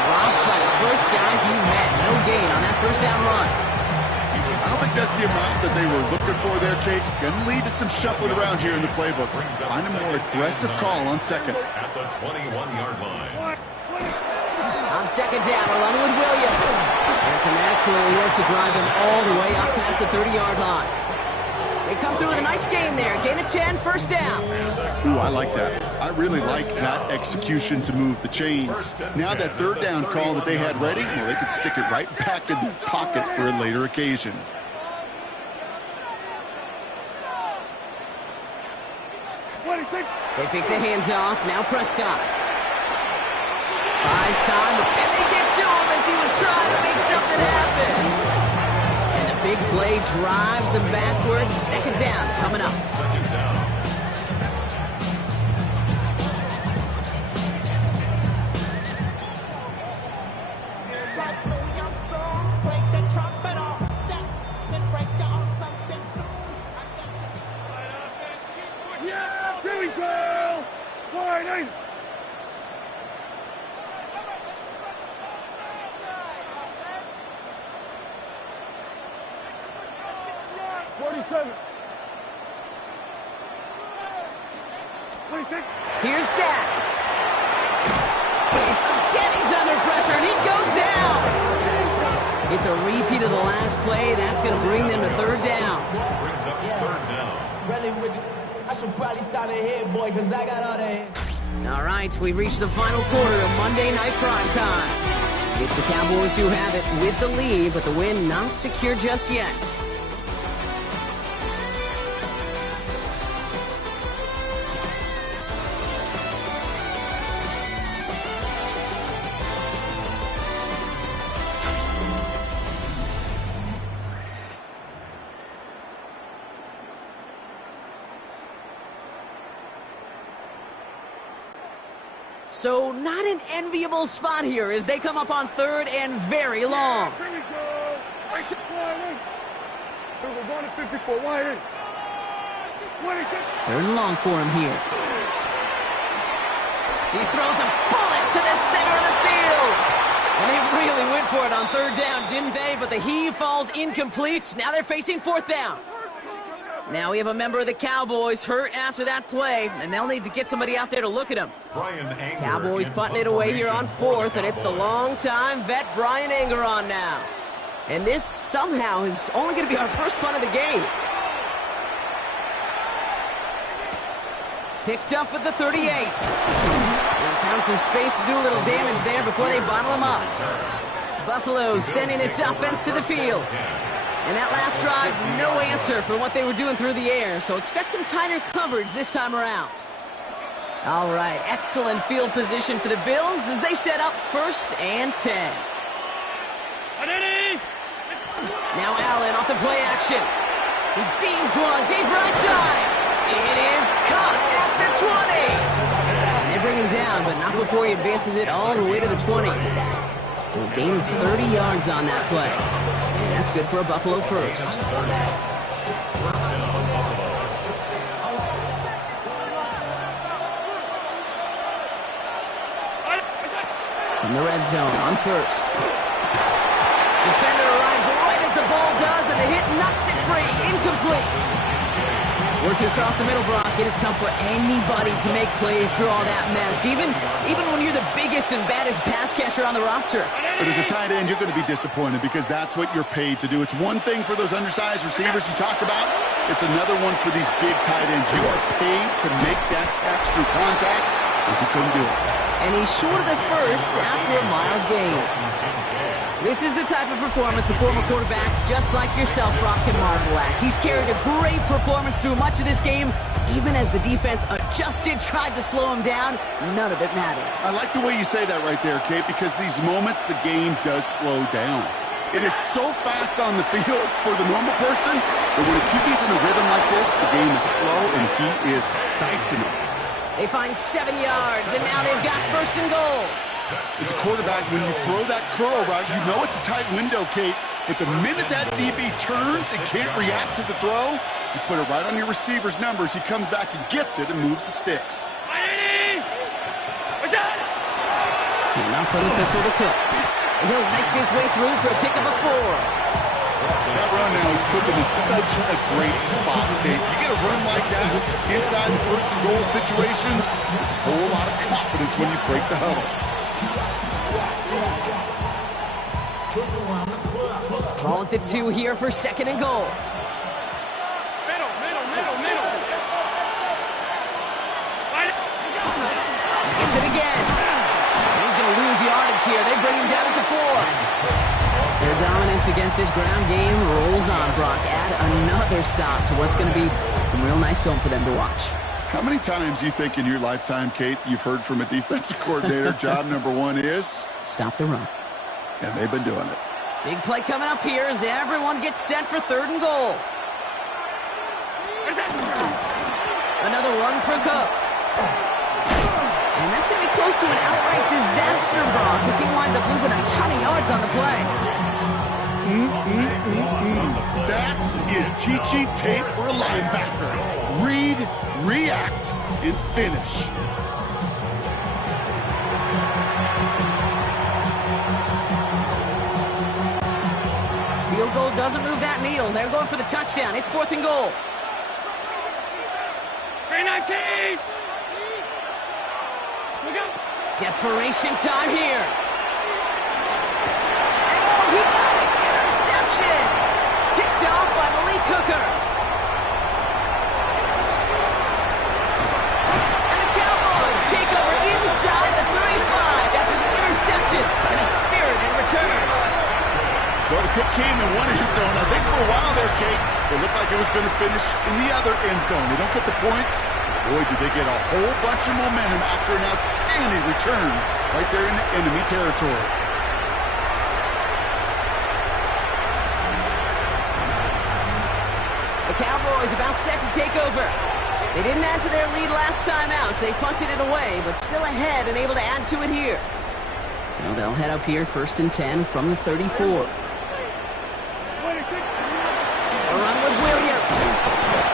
Dropped by the first guy he met. No gain on that first down run. I don't think that's the amount that they were looking for there, Kate. Going to lead to some shuffling around here in the playbook. Find a more aggressive call on second. at the 21-yard line. On second down, we're running with Williams. And some excellent work to drive them all the way up past the 30-yard line. They come through with a nice gain there. Gain of 10, first down. Ooh, I like that. I really like that execution to move the chains. Now that third down call that they had ready, well, they could stick it right back in their pocket for a later occasion. They pick the hands off. Now Prescott. Buys time, and they get to him as he was trying to make something happen. And the big play drives them backwards. Second down coming up. Yeah, here we go. Wide 47. 26. Here's Dak. Again, he's under pressure, and he goes down. It's a repeat of the last play. That's going to bring them to third down. Brings up third down. Really, I should probably sign ahead, boy, because I got all that. All right, we've reached the final quarter of Monday Night Prime Time. It's the Cowboys who have it with the lead, but the win not secure just yet. So not an enviable spot here as they come up on third and very long. Here we go. Right to wide 8. We're going to 54. Wide 8. 26. Third and long for him here. He throws a bullet to the center of the field. And they really went for it on third down, didn't they? But the heave falls incomplete. Now they're facing fourth down. Now we have a member of the Cowboys hurt after that play, and they'll need to get somebody out there to look at him. Cowboys punting it away here on fourth, and it's the long-time vet Brian Anger on now. And this somehow is only going to be our first punt of the game. Picked up at the 38. They found some space to do a little damage there before they bottle him up. Buffalo sending its offense to the field. And that last drive, no answer for what they were doing through the air, so expect some tighter coverage this time around. All right, excellent field position for the Bills as they set up first and 10. Now Allen off the play action. He beams one deep right side. It is caught at the 20. And they bring him down, but not before he advances it all the way to the 20. So a gain of 30 yards on that play. And that's good for a Buffalo first. in the red zone on first. Defender arrives right as the ball does, and the hit knocks it free. Incomplete. Working across the middle, Brock, it is tough for anybody to make plays through all that mess, even when you're the biggest and baddest pass catcher on the roster. But as a tight end, you're going to be disappointed because that's what you're paid to do. It's one thing for those undersized receivers you talk about. It's another one for these big tight ends. You are paid to make that catch through contact, and he couldn't do it. And he's short of the first after a mild gain. This is the type of performance a former quarterback, just like yourself, Brock, can marvel at. He's carried a great performance through much of this game, even as the defense adjusted, tried to slow him down. None of it mattered. I like the way you say that right there, Kate, because these moments the game does slow down. It is so fast on the field for the normal person, but when a QB's in a rhythm like this, the game is slow, and he is dicing it. They find 7 yards, and now they've got first and goal. As a quarterback, when you throw that curl route, you know it's a tight window, Kate. But the minute that DB turns and can't react to the throw, you put it right on your receiver's numbers. He comes back and gets it and moves the sticks. And now for the pistol to Cook. And he'll make his way through for a pickup of 4. That run now has put them in such a great spot, Kate. You get a run like that inside the first and goal situations, there's a whole lot of confidence when you break the huddle. Ball at the 2 here for second and goal. Middle. Gets it again. He's going to lose yardage here. They bring him down at the 4. Their dominance against this ground game rolls on, Brock. Add another stop to what's going to be some real nice film for them to watch. How many times do you think in your lifetime, Kate, you've heard from a defensive coordinator, job number 1 is? Stop the run. And they've been doing it. Big play coming up here as everyone gets set for third and goal. Another run for Cook. And that's going to be close to an outright disaster, Brock, as he winds up losing a ton of yards on the play. That is teaching tape for a linebacker. Read, react, and finish. Field goal doesn't move that needle. They're going for the touchdown. It's fourth and goal. 319! Desperation time here. And oh, he got it! Interception! Picked off by Malik Hooker. And the Cowboys take over inside the 35 after the interception and a spirited return. Well, the Cook came in one end zone. I think for a while there, Kate, it looked like it was going to finish in the other end zone. They don't get the points. Boy, did they get a whole bunch of momentum after an outstanding return right there in enemy territory. The Cowboys about set to take over. They didn't add to their lead last time out, so they punted it away, but still ahead and able to add to it here. So they'll head up here first and 10 from the 34. A run with Williams.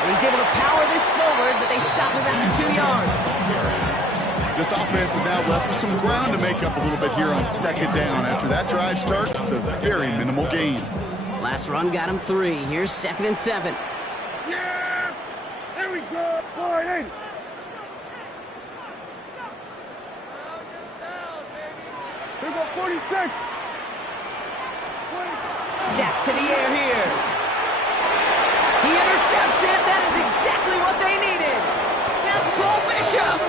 He's able to power this forward, but they stop him after 2 yards. This offense is now left with some ground to make up a little bit here on second down after that drive starts with a very minimal gain. Last run got him 3. Here's second and 7. Yeah! There we go! Boy, in! Here we go, 46! Jack to the air here. He intercepts it. That is exactly what they needed. That's Cole Bishop.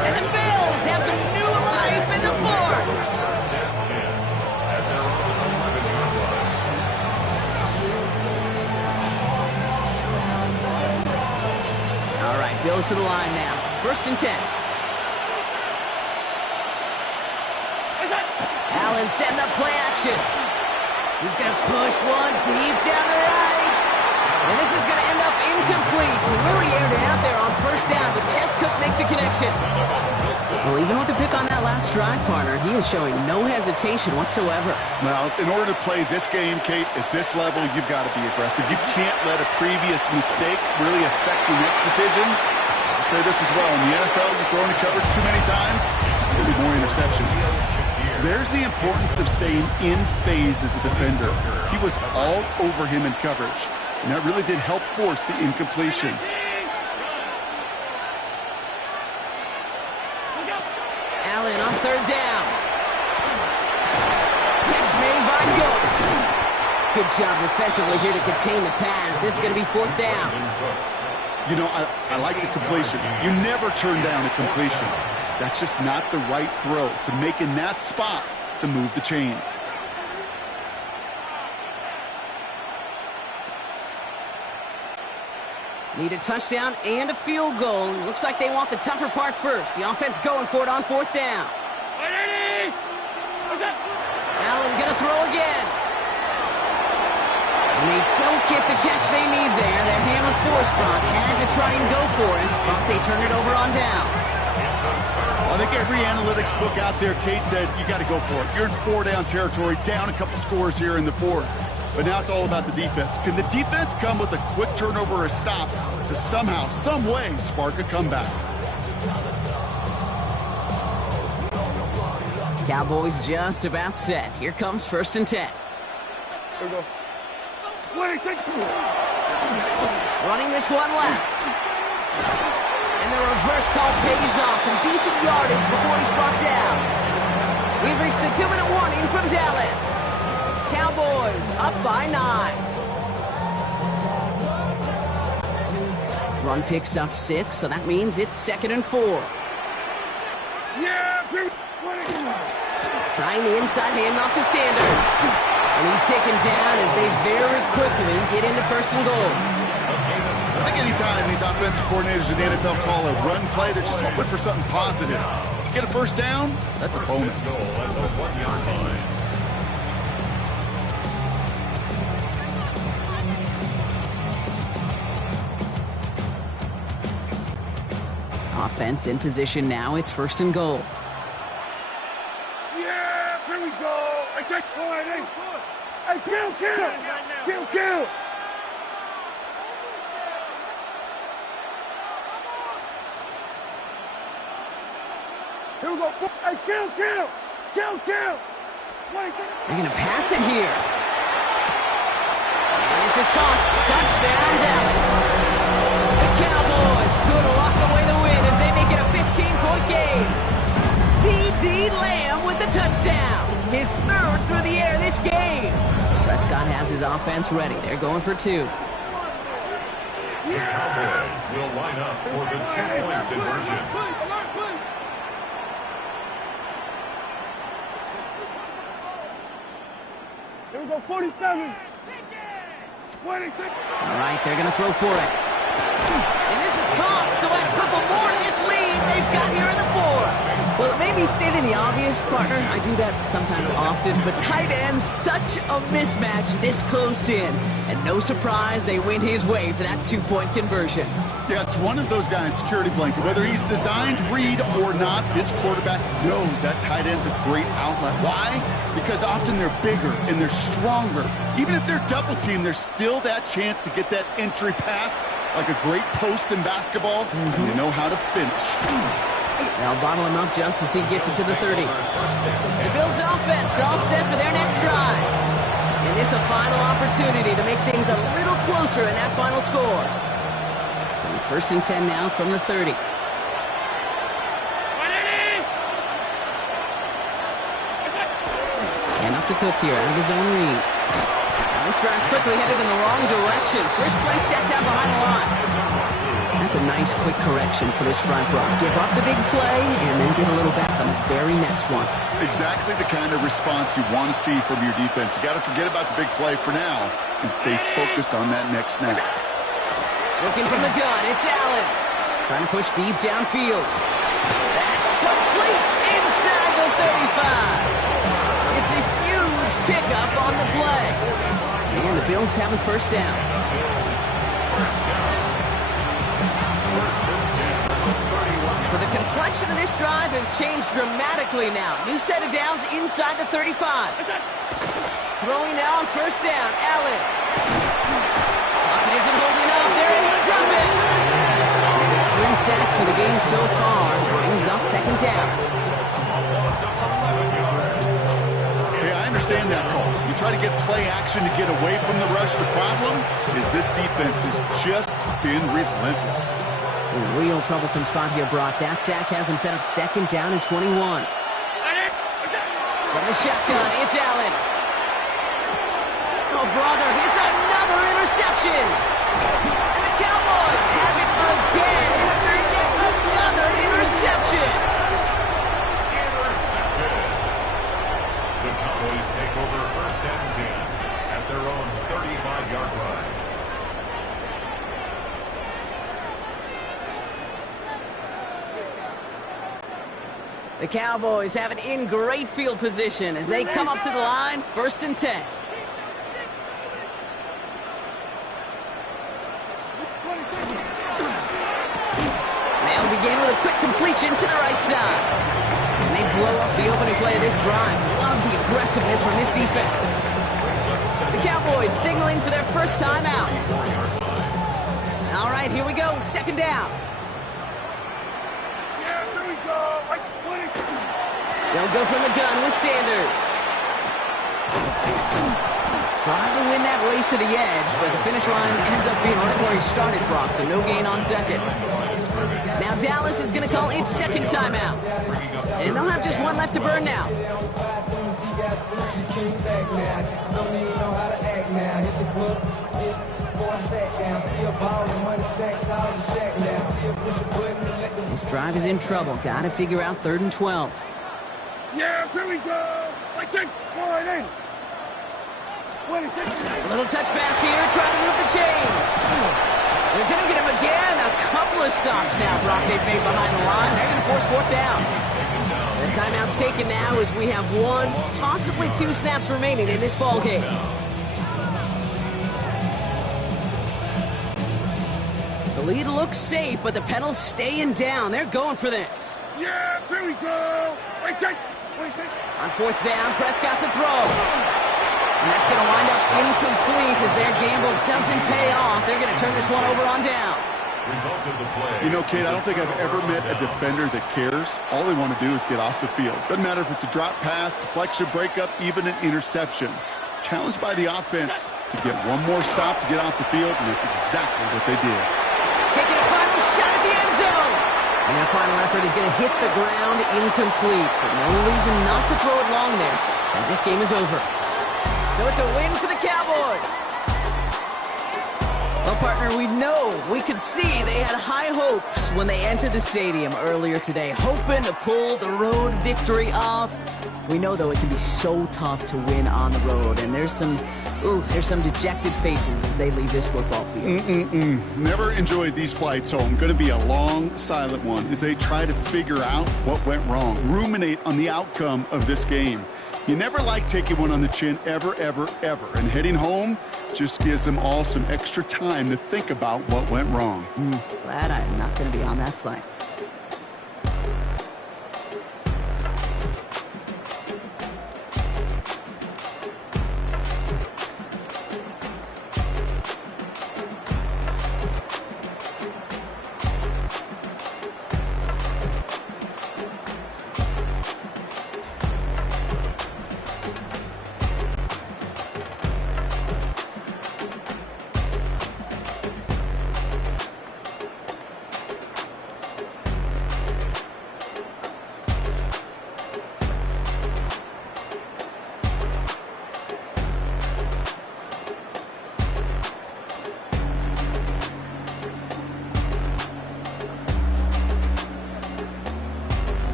And the Bills have some new life in the fourth. All right, Bills to the line now. First and 10. Allen setting up play action. He's going to push one deep down the right. And this is going to end up incomplete. Really aired it out there on first down, but just couldn't make the connection. Well, even with the pick on that last drive, partner, he is showing no hesitation whatsoever. Well, in order to play this game, Kate, at this level, you've got to be aggressive. You can't let a previous mistake really affect your next decision. I'll say this as well. In the NFL, you're throwing in coverage too many times, there'll be more interceptions. There's the importance of staying in phase as a defender. He was all over him in coverage, and that really did help force the incompletion. Allen on third down. Catch made by Goats. Good job defensively here to contain the pass. This is going to be fourth down. You know, I like the completion. You never turn down a completion. That's just not the right throw to make in that spot to move the chains. Need a touchdown and a field goal. Looks like they want the tougher part first. The offense going for it on fourth down. Allen gonna throw again. And they don't get the catch they need there. Their hand was forced. Brock had to try and go for it, but they turn it over on downs. I think every analytics book out there, Kate said, you got to go for it. You're in four-down territory, down a couple scores here in the fourth. But now it's all about the defense. Can the defense come with a quick turnover or a stop to somehow, some way, spark a comeback? Cowboys just about set. Here comes 1st and 10. Here we go. Running this one left. And the reverse call pays off. Some decent yardage before he's brought down. We've reached the 2-minute warning from Dallas. Cowboys up by 9. Run picks up 6, so that means it's 2nd and 4. Yeah, Trying the inside handoff to Sanders. And he's taken down as they very quickly get into 1st and goal. I think anytime these offensive coordinators in the NFL call a run play, they're just hoping for something positive. To get a first down, that's a bonus. Offense in position now. It's 1st and goal. yeah, here we go. I take point. Hey, kill. Here we go. Hey, kill. They're going to pass it here. And this is caught. Touchdown, Dallas. The Cowboys could lock away the win as they make it a 15-point game. C.D. Lamb with the touchdown. His 3rd through the air this game. Prescott has his offense ready. They're going for 2. The Cowboys will line up for the 2-point conversion. Here we go, 47. 26. All right, they're going to throw for it. And this is caught, so add a couple more to this lead they've got here in the 4th. Well, it may be stating the obvious, partner. I do that sometimes often, but tight end, such a mismatch this close in. And no surprise, they went his way for that 2-point conversion. Yeah, it's one of those guys, security blanket. Whether he's designed read or not, this quarterback knows that tight end's a great outlet. Why? Because often they're bigger and they're stronger. Even if they're double teamed, there's still that chance to get that entry pass, like a great post in basketball. You know how to finish. They'll bottle him up just as he gets it to the 30. The Bills offense all set for their next drive. And this a final opportunity to make things a little closer in that final score. So 1st and 10 now from the 30. And up to Cook here out of his own read. Now this drive's quickly headed in the wrong direction. First play set down behind the line. That's a nice quick correction for this front row. Give up the big play and then get a little back on the very next one. Exactly the kind of response you want to see from your defense. You got to forget about the big play for now and stay focused on that next snap. Looking from the gun, it's Allen. Trying to push deep downfield. That's complete inside the 35. It's a huge pickup on the play. And the Bills have a first down. So the complexion of this drive has changed dramatically now. New set of downs inside the 35. Throwing now on first down, Allen. Pocket isn't holding up. They're able to drop it. It's 3 sacks for the game so far. Brings up second down. understand that call. You try to get play action to get away from the rush. The problem is this defense has just been relentless. A real troublesome spot here, Brock. That sack has him set up 2nd down and 21. From the shotgun, it's Allen. Oh, brother, it's another interception. And the Cowboys have it again after yet another interception. Intercepted. The Cowboys take over 1st and 10 at their own 35-yard line. The Cowboys have it in great field position as they come up to the line, 1st and 10. They'll begin with a quick completion to the right side. And they blow up the opening play of this drive. Love the aggressiveness from this defense. The Cowboys signaling for their first time out. All right, here we go, 2nd down. They'll go from the gun with Sanders. Trying to win that race to the edge, but the finish line ends up being right where he started, Brock, so no gain on 2nd. Now Dallas is going to call its 2nd timeout. And they'll have just 1 left to burn now. This drive is in trouble. Got to figure out 3rd and 12. Yeah, here we go. Like that. Go right in. A little touch pass here, trying to move the chains. They're going to get him again. A couple of stops now, Brock, they've made behind the line. They're going to force 4th down. The timeout's taken now as we have 1, possibly 2 snaps remaining in this ball game. The lead looks safe, but the pedals staying down. They're going for this. Yeah, here we go. Like that. On 4th down, Prescott's a throw. And that's going to wind up incomplete as their gamble doesn't pay off. They're going to turn this one over on downs. You know, Kate, I don't think I've ever met a defender that cares. All they want to do is get off the field. Doesn't matter if it's a drop pass, deflection, breakup, even an interception. Challenged by the offense to get one more stop to get off the field, and that's exactly what they did. Taking a final shot at the end zone. And their final effort is going to hit the ground incomplete. But no reason not to throw it long there, as this game is over. So it's a win for the Cowboys. Well, partner, we could see they had high hopes when they entered the stadium earlier today, hoping to pull the road victory off. We know, though, it can be so tough to win on the road, and there's some dejected faces as they leave this football field. Never enjoyed these flights home. Going to be a long, silent one as they try to figure out what went wrong, ruminate on the outcome of this game. You never like taking one on the chin, ever, ever, ever. And heading home just gives them all some extra time to think about what went wrong. Glad I'm not going to be on that flight.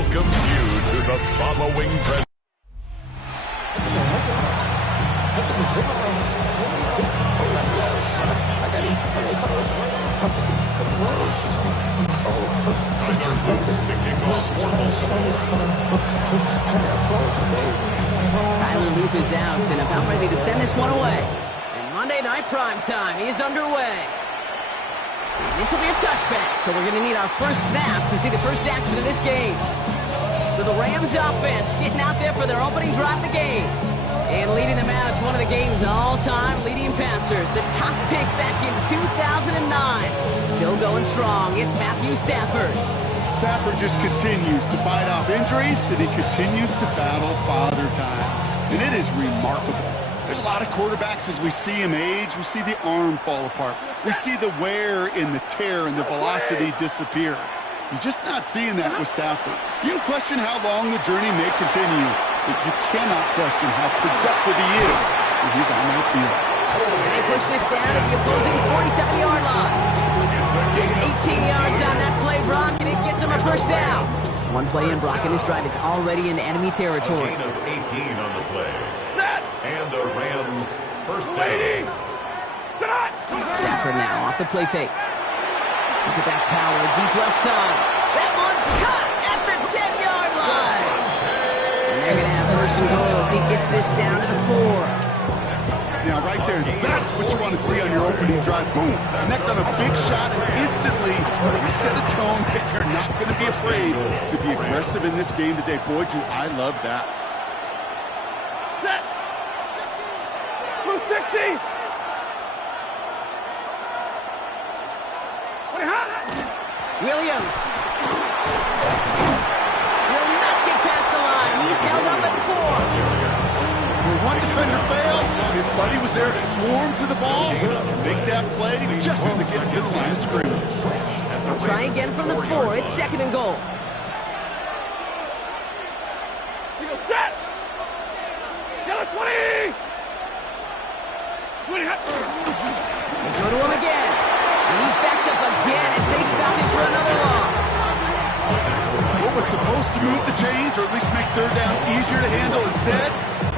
welcomes you to the Baba Wing Presentation. Tyler Loop is out and about ready to send this one away. And Monday Night Primetime is underway. This will be a touchback, so we're going to need our first snap to see the first action of this game. So the Rams offense getting out there for their opening drive of the game. And leading them out is one of the game's all-time leading passers, the top pick back in 2009. Still going strong, it's Matthew Stafford. Stafford just continues to fight off injuries, and he continues to battle father time. And it is remarkable. There's a lot of quarterbacks as we see him age. We see the arm fall apart. We see the wear in the tear and the velocity disappear. You're just not seeing that with Stafford. You can question how long the journey may continue, but you cannot question how productive he is when he's on that field. And they push this down at the opposing 47-yard line. 18 yards on that play, Brock, and it gets him a first down. One play in, Brock, and this drive is already in enemy territory. Gain of 18 on the play. And the Rams first down. Stafford now off the play fake. Look at that power, deep left side. That one's caught at the 10-yard line. And they're going to have first and goal as he gets this down to the 4. Now, right there, that's what you want to see on your opening drive. Boom! Connect on a big shot, and instantly you set a tone that you're not going to be afraid to be aggressive in this game today. Boy, do I love that. Set. Blue 60. Williams will not get past the line. He's held up at the 4. When one defender failed, his buddy was there to swarm to the ball, make that play just as it gets to the line of scrimmage. Try again from the 4. It's second and goal. He goes set. Yellow 20. 20. They go to him again. And he's backed up again as they stop him for another loss. What was supposed to move the chains, or at least make third down easier to handle, instead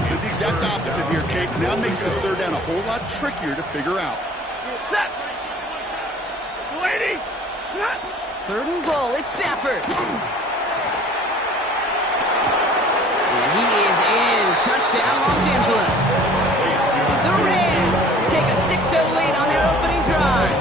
did the exact opposite here, Kate. Now makes this third down a whole lot trickier to figure out. Set. 80. Third and goal, it's Stafford. And he is in. Touchdown, Los Angeles. The Rams take a 6-0 lead on their opening drive.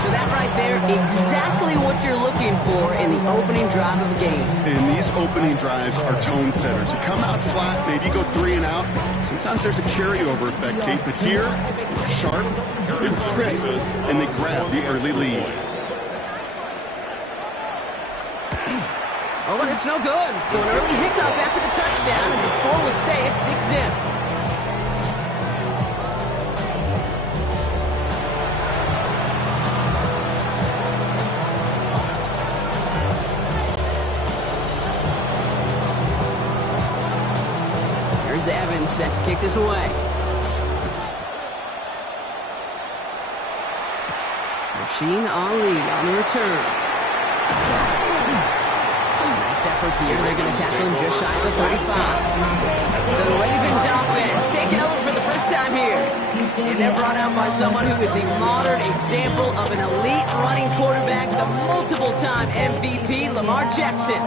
So that right there, exactly what you're looking for in the opening drive of the game. And these opening drives are tone setters. You come out flat, maybe you go 3 and out. Sometimes there's a carryover effect, Kate, but here, they're sharp, they're crisp, and they grab the early lead. Oh, but it's no good. So an early hiccup after the touchdown as the score will stay at 6-0. Evans set to kick this away. Rasheen Ali on the return. Nice effort here. They're going to tackle him just shy of the 35. So the Ravens offense taking over for the first time here. And they're brought out by someone who is the modern example of an elite running quarterback, the multiple-time MVP, Lamar Jackson.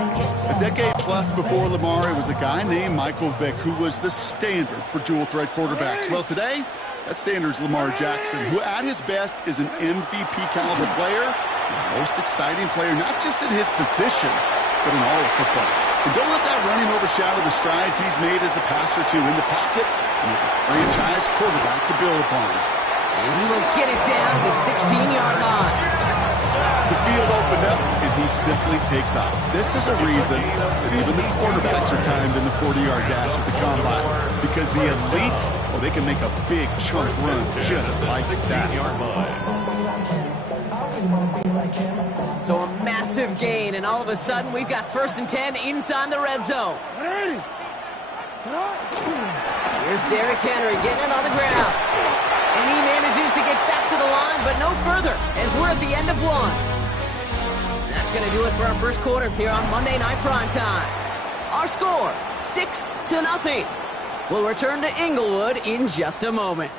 A decade plus before Lamar, it was a guy named Michael Vick who was the standard for dual-threat quarterbacks. Well, today, that standard is Lamar Jackson, who at his best is an MVP-caliber player, the most exciting player, not just in his position, but in all of football. And don't let that running overshadow the strides he's made as a passer, too, in the pocket and as a franchise quarterback to build upon. And he will get it down to the 16-yard line. The field opened up, and he simply takes off. This is a reason that even the quarterbacks are timed in the 40-yard dash at the combine, because the elite, well, they can make a big chunk run just like that. So a massive gain, and all of a sudden we've got 1st and 10 inside the red zone. Here's Derrick Henry getting it on the ground. And he manages to get back to the line, but no further, as we're at the end of 1. That's going to do it for our first quarter here on Monday Night Primetime. Our score, 6-0. We'll return to Inglewood in just a moment.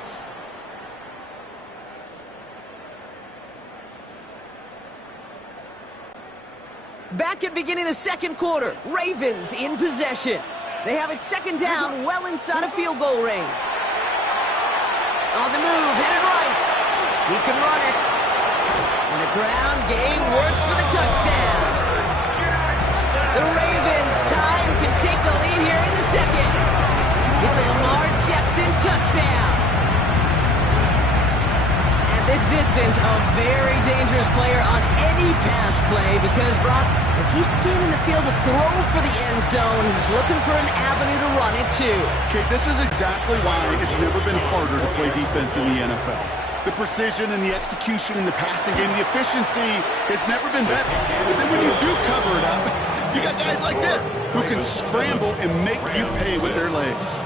Back at beginning of the second quarter, Ravens in possession. They have it second down, well inside of field goal range. On the move, headed right. He can run it. And the ground game works for the touchdown. The Ravens tie and can take the lead here in the second. It's a Lamar Jackson touchdown. At this distance, a very dangerous player on any pass play because, Brock, as he's scanning the field to throw for the end zone, he's looking for an avenue to run it to. Okay, this is exactly why it's never been harder to play defense in the NFL. The precision and the execution in the passing game, the efficiency has never been better. But then when you do cover it up, you got guys like this who can scramble and make you pay with their legs.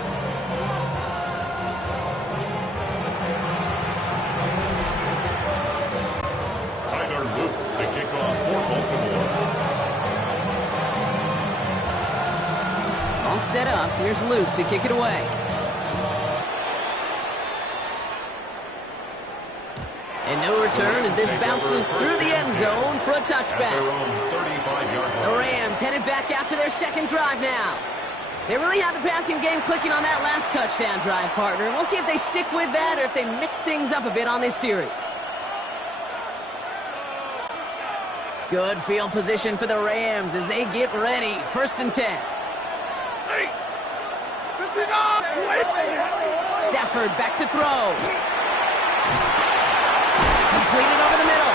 Tyler Luke to kick off for Baltimore. All set up. Here's Luke to kick it away. And no return as this bounces through the end zone for a touchback. The Rams headed back after their second drive now. They really have the passing game clicking on that last touchdown drive, partner. We'll see if they stick with that or if they mix things up a bit on this series. Good field position for the Rams as they get ready. 1st and 10. Stafford back to throw. Completed over the middle.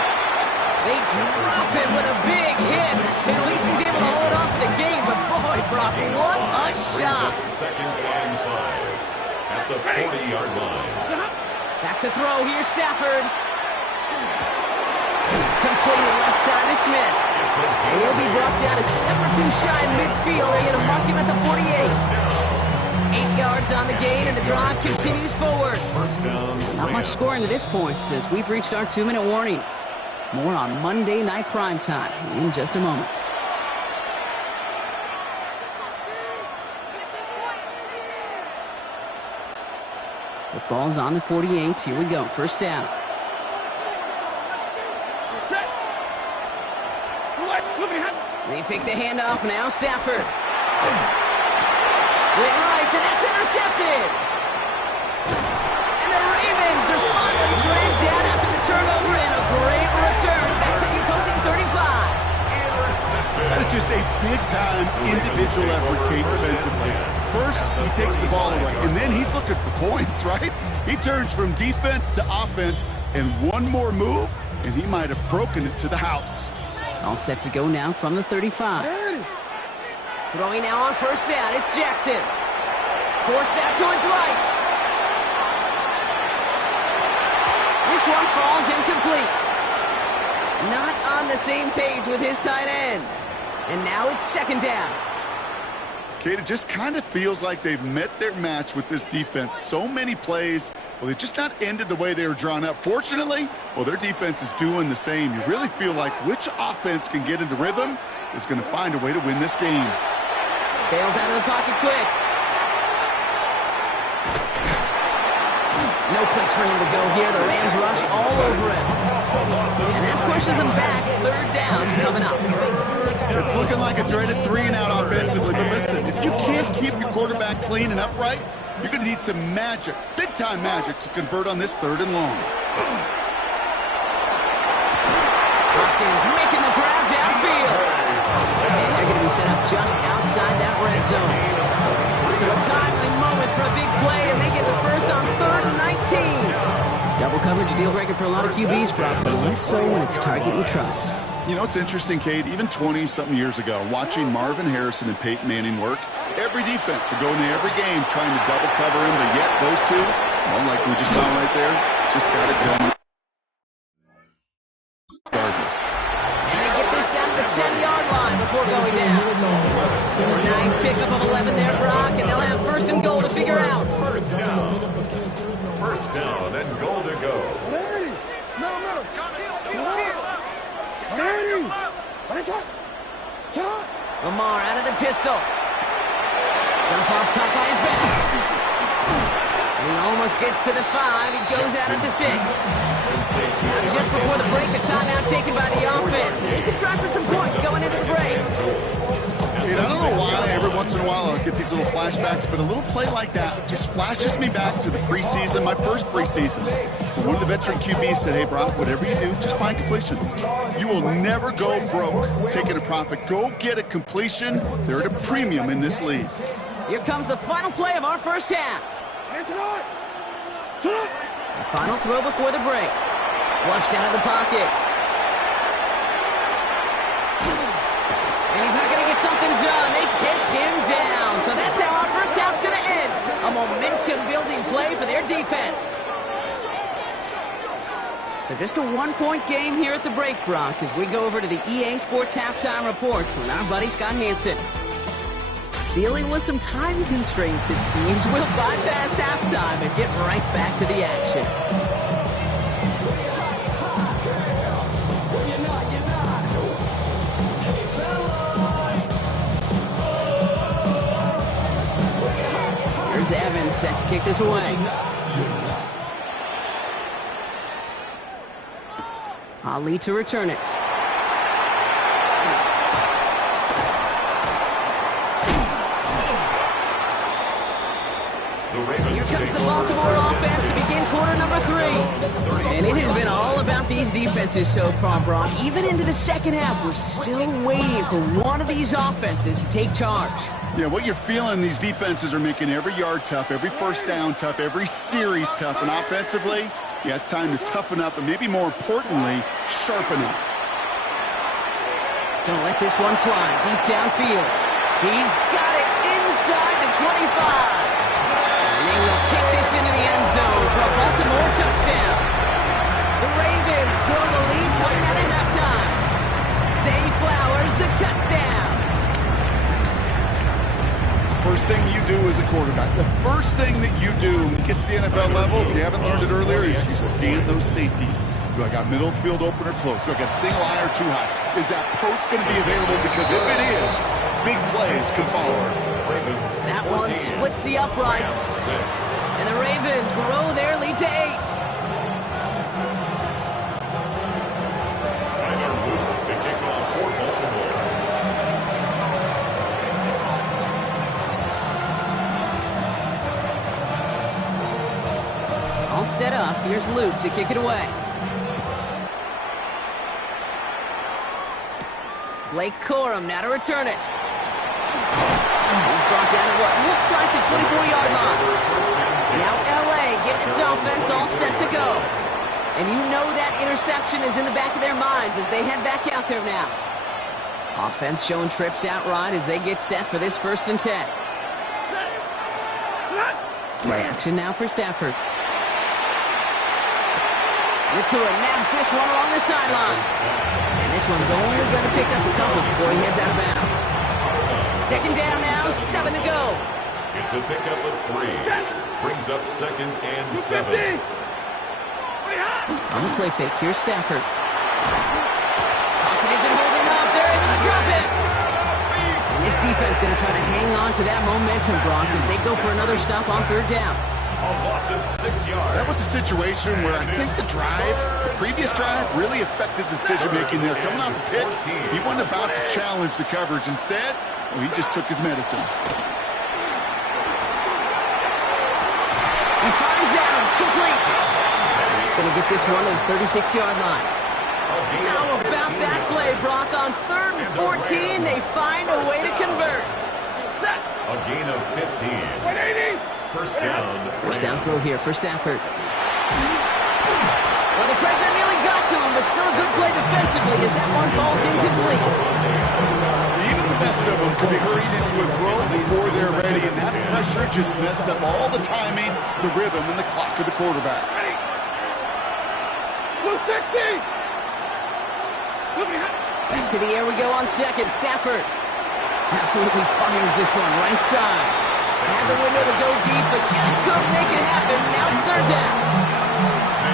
They drop it with a big hit. And at least he's able to hold on for the game. But boy, Brock, what a shot. 2nd and 5 at the 40-yard line. Back to throw here, Stafford. Completed left side to Smith. And he'll be brought down a step or two shy in midfield. They're going to mark him at the 48. 8 yards on the gain, and the drive continues forward. Not much scoring to this point as we've reached our 2-minute warning. More on Monday Night Primetime in just a moment. The ball's on the 48. Here we go. 1st down. They fake the handoff now. Stafford. Went right, and that's intercepted. And the Ravens are finally dragged down after the turnover and a great return back to the opposing 35. That is just a big-time individual effort, Kate, defensively. First, he takes the ball away, and then he's looking for points, right? He turns from defense to offense, and one more move, and he might have broken it to the house. All set to go now from the 35. Throwing now on 1st down, it's Jackson. Forced out to his right. This one falls incomplete. Not on the same page with his tight end. And now it's 2nd down. Kate, it just kind of feels like they've met their match with this defense. So many plays, well, they just not ended the way they were drawn up. Fortunately, well, their defense is doing the same. You really feel like which offense can get into rhythm is going to find a way to win this game. Bails out of the pocket quick. No place for him to go here. The Rams rush all over him. And that pushes him back. 3rd down coming up. It's looking like a dreaded 3-and-out offensively. But listen, if you can't keep your quarterback clean and upright, you're going to need some magic, big-time magic, to convert on this 3rd and long. Hopkins making the grab downfield. And they're going to be set up just outside that red zone. So a timely moment for a big play, and they get the first on 3rd and 19. Double coverage, a deal breaker for a lot of QBs, Brock, but less so when it's a target you trust. You know, it's interesting, Kate, even 20-something years ago, watching Marvin Harrison and Peyton Manning work, every defense would go into every game trying to double cover him, but yet those two, well, like we just saw right there, just got it done. Regardless. And they get this down to the 10-yard line before going down. Nice pickup of 11 there, Brock, and they'll have 1st and goal to figure out. 1st down and goal to go. Lamar out of the pistol. Jump off cut by his back. And he almost gets to the 5. He goes out at the 6. Now just before the break, a timeout taken by the offense. And they can try for some points going into the break. I don't know why every once in a while I'll get these little flashbacks, but a little play like that just flashes me back to the preseason, my first preseason. One of the veteran QBs said, hey, Brock, whatever you do, just find completions. You will never go broke taking a profit. Go get a completion. They're at a premium in this league. Here comes the final play of our first half. The final throw before the break. Flushed out of the pocket. And he's not going to get something done. They take him down. So that's how our first half's going to end. A momentum-building play for their defense. So just a one-point game here at the break, Brock, as we go over to the EA Sports halftime reports with our buddy Scott Hansen. Dealing with some time constraints, it seems. We'll bypass halftime and get right back to the action. Here's Evans set to kick this away. Ali to return it. Here comes the Baltimore offense to begin quarter number 3. And it has been all about these defenses so far, Brock. Even into the second half, we're still waiting for one of these offenses to take charge. Yeah, what you're feeling, these defenses are making every yard tough, every first down tough, every series tough. And offensively, yeah, it's time to toughen up and maybe more importantly, sharpen up. Gonna let this one fly deep downfield. He's got it inside the 25. And they will take this into the end zone for a Baltimore touchdown. The Ravens grow the lead coming out of halftime. Zay Flowers, the touchdown. First thing you do as a quarterback, the first thing that you do when you get to the NFL level, if you haven't learned it earlier, is you scan those safeties. Do I got middle of the field open or close? Do I got single high or too high? Is that post going to be available? Because if it is, big plays can follow. That one splits the uprights. And the Ravens grow their lead to 8. Tyler Luke to kick off for Baltimore. All set up. Here's Luke to kick it away. Blake Corum now to return it. He's brought down at what looks like the 24-yard line. Now LA getting its offense all set to go. And you know that interception is in the back of their minds as they head back out there now. Offense showing trips out right as they get set for this 1st and 10. Play action now for Stafford. Nakua nabs this one along the sideline. And this one's only going to pick up a couple before he heads out of bounds. Second down now, 7 to go. It's a pickup of 3. Brings up 2nd and 7. On the play fake, here's Stafford. Pocket isn't holding up. They're able to drop it. And this defense going to try to hang on to that momentum, Brock, as they go for another stop on 3rd down. A loss of 6 yards. That was a situation where I think the previous drive, really affected decision-making there. Coming off a pick, he wasn't about to challenge the coverage. Instead, he just took his medicine. He finds Adams, complete. He's going to get this one to the 36-yard line. How about that play, Brock? On 3rd and 14, they find a way to convert. A gain of 15. First down. First down throw here for Stafford. Well, the pressure nearly got to him, but still a good play defensively as that one falls incomplete. Even the best of them could be hurried into a throw before they're ready, and that pressure just messed up all the timing, the rhythm, and the clock of the quarterback. Back to the air we go on 2nd. Stafford absolutely fires this one right side. Had the window to go deep, but just couldn't make it happen. Now it's 3rd down.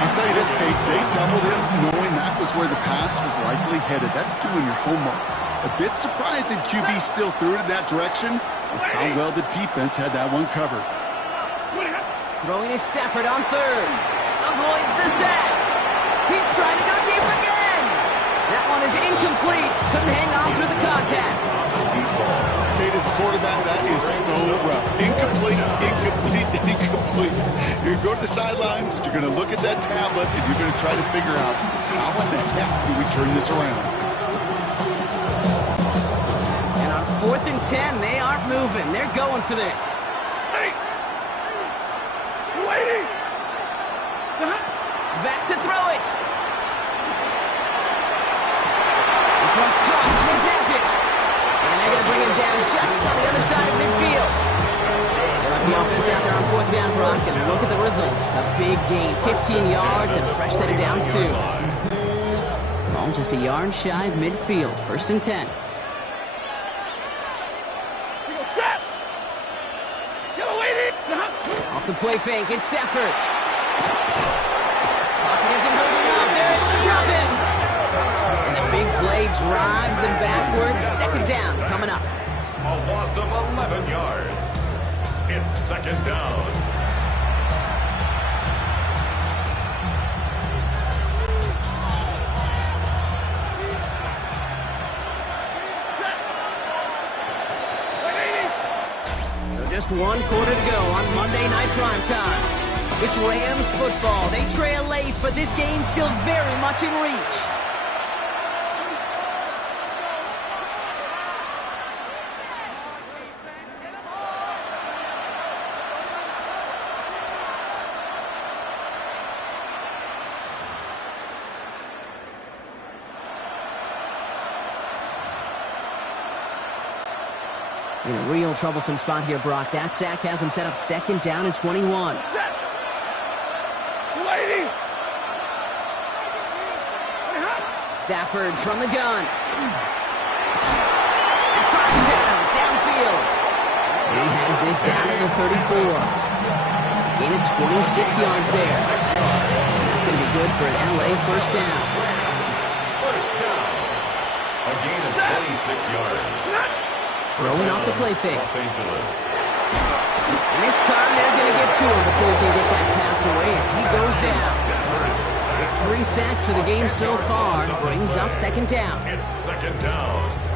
I'll tell you this, Kate, they doubled him knowing that was where the pass was likely headed. That's doing your homework. A bit surprising QB still threw it in that direction. And how well the defense had that one covered. Throwing is Stafford on third. Avoids the sack. He's trying to go deep again. That one is incomplete. Couldn't hang on through the contact. Kate, as a quarterback, that is so rough. Incomplete, incomplete, incomplete. You're going to go to the sidelines, you're going to look at that tablet, and you're going to try to figure out how in the heck do we turn this around. And on 4th and 10, they aren't moving. They're going for this. Hey! Waiting! Back to throw it. This one's caught. Smith has it. And they're going to bring him down just on the other side of midfield. They left the offense out there on 4th down, Brock, and look at the results. A big gain, 15 yards, and a fresh set of downs, too. Ball just a yard shy of midfield. 1st and 10. Off the play fake, it's Stafford. Pocket isn't holding up. They're able to drop him. And the big play drives them backwards. 2nd down coming up. A loss of 11 yards. It's 2nd down. Just 1 quarter to go on Monday Night Primetime. It's Rams football. They trail late, but this game's still very much in reach. In a real troublesome spot here, Brock. That sack has him set up 2nd down and 21. Stafford from the gun. And fires Adams downfield. He has this down to the 34. Gain of 26 yards there. That's going to be good for an LA 1st down. 1st down. A gain of 26 yards. Throwing off the play fake. Los Angeles. And this time they're going to get to him before he can get that pass away as he goes down. It's 3 sacks for the game so far. Brings up 2nd down. It's 2nd down.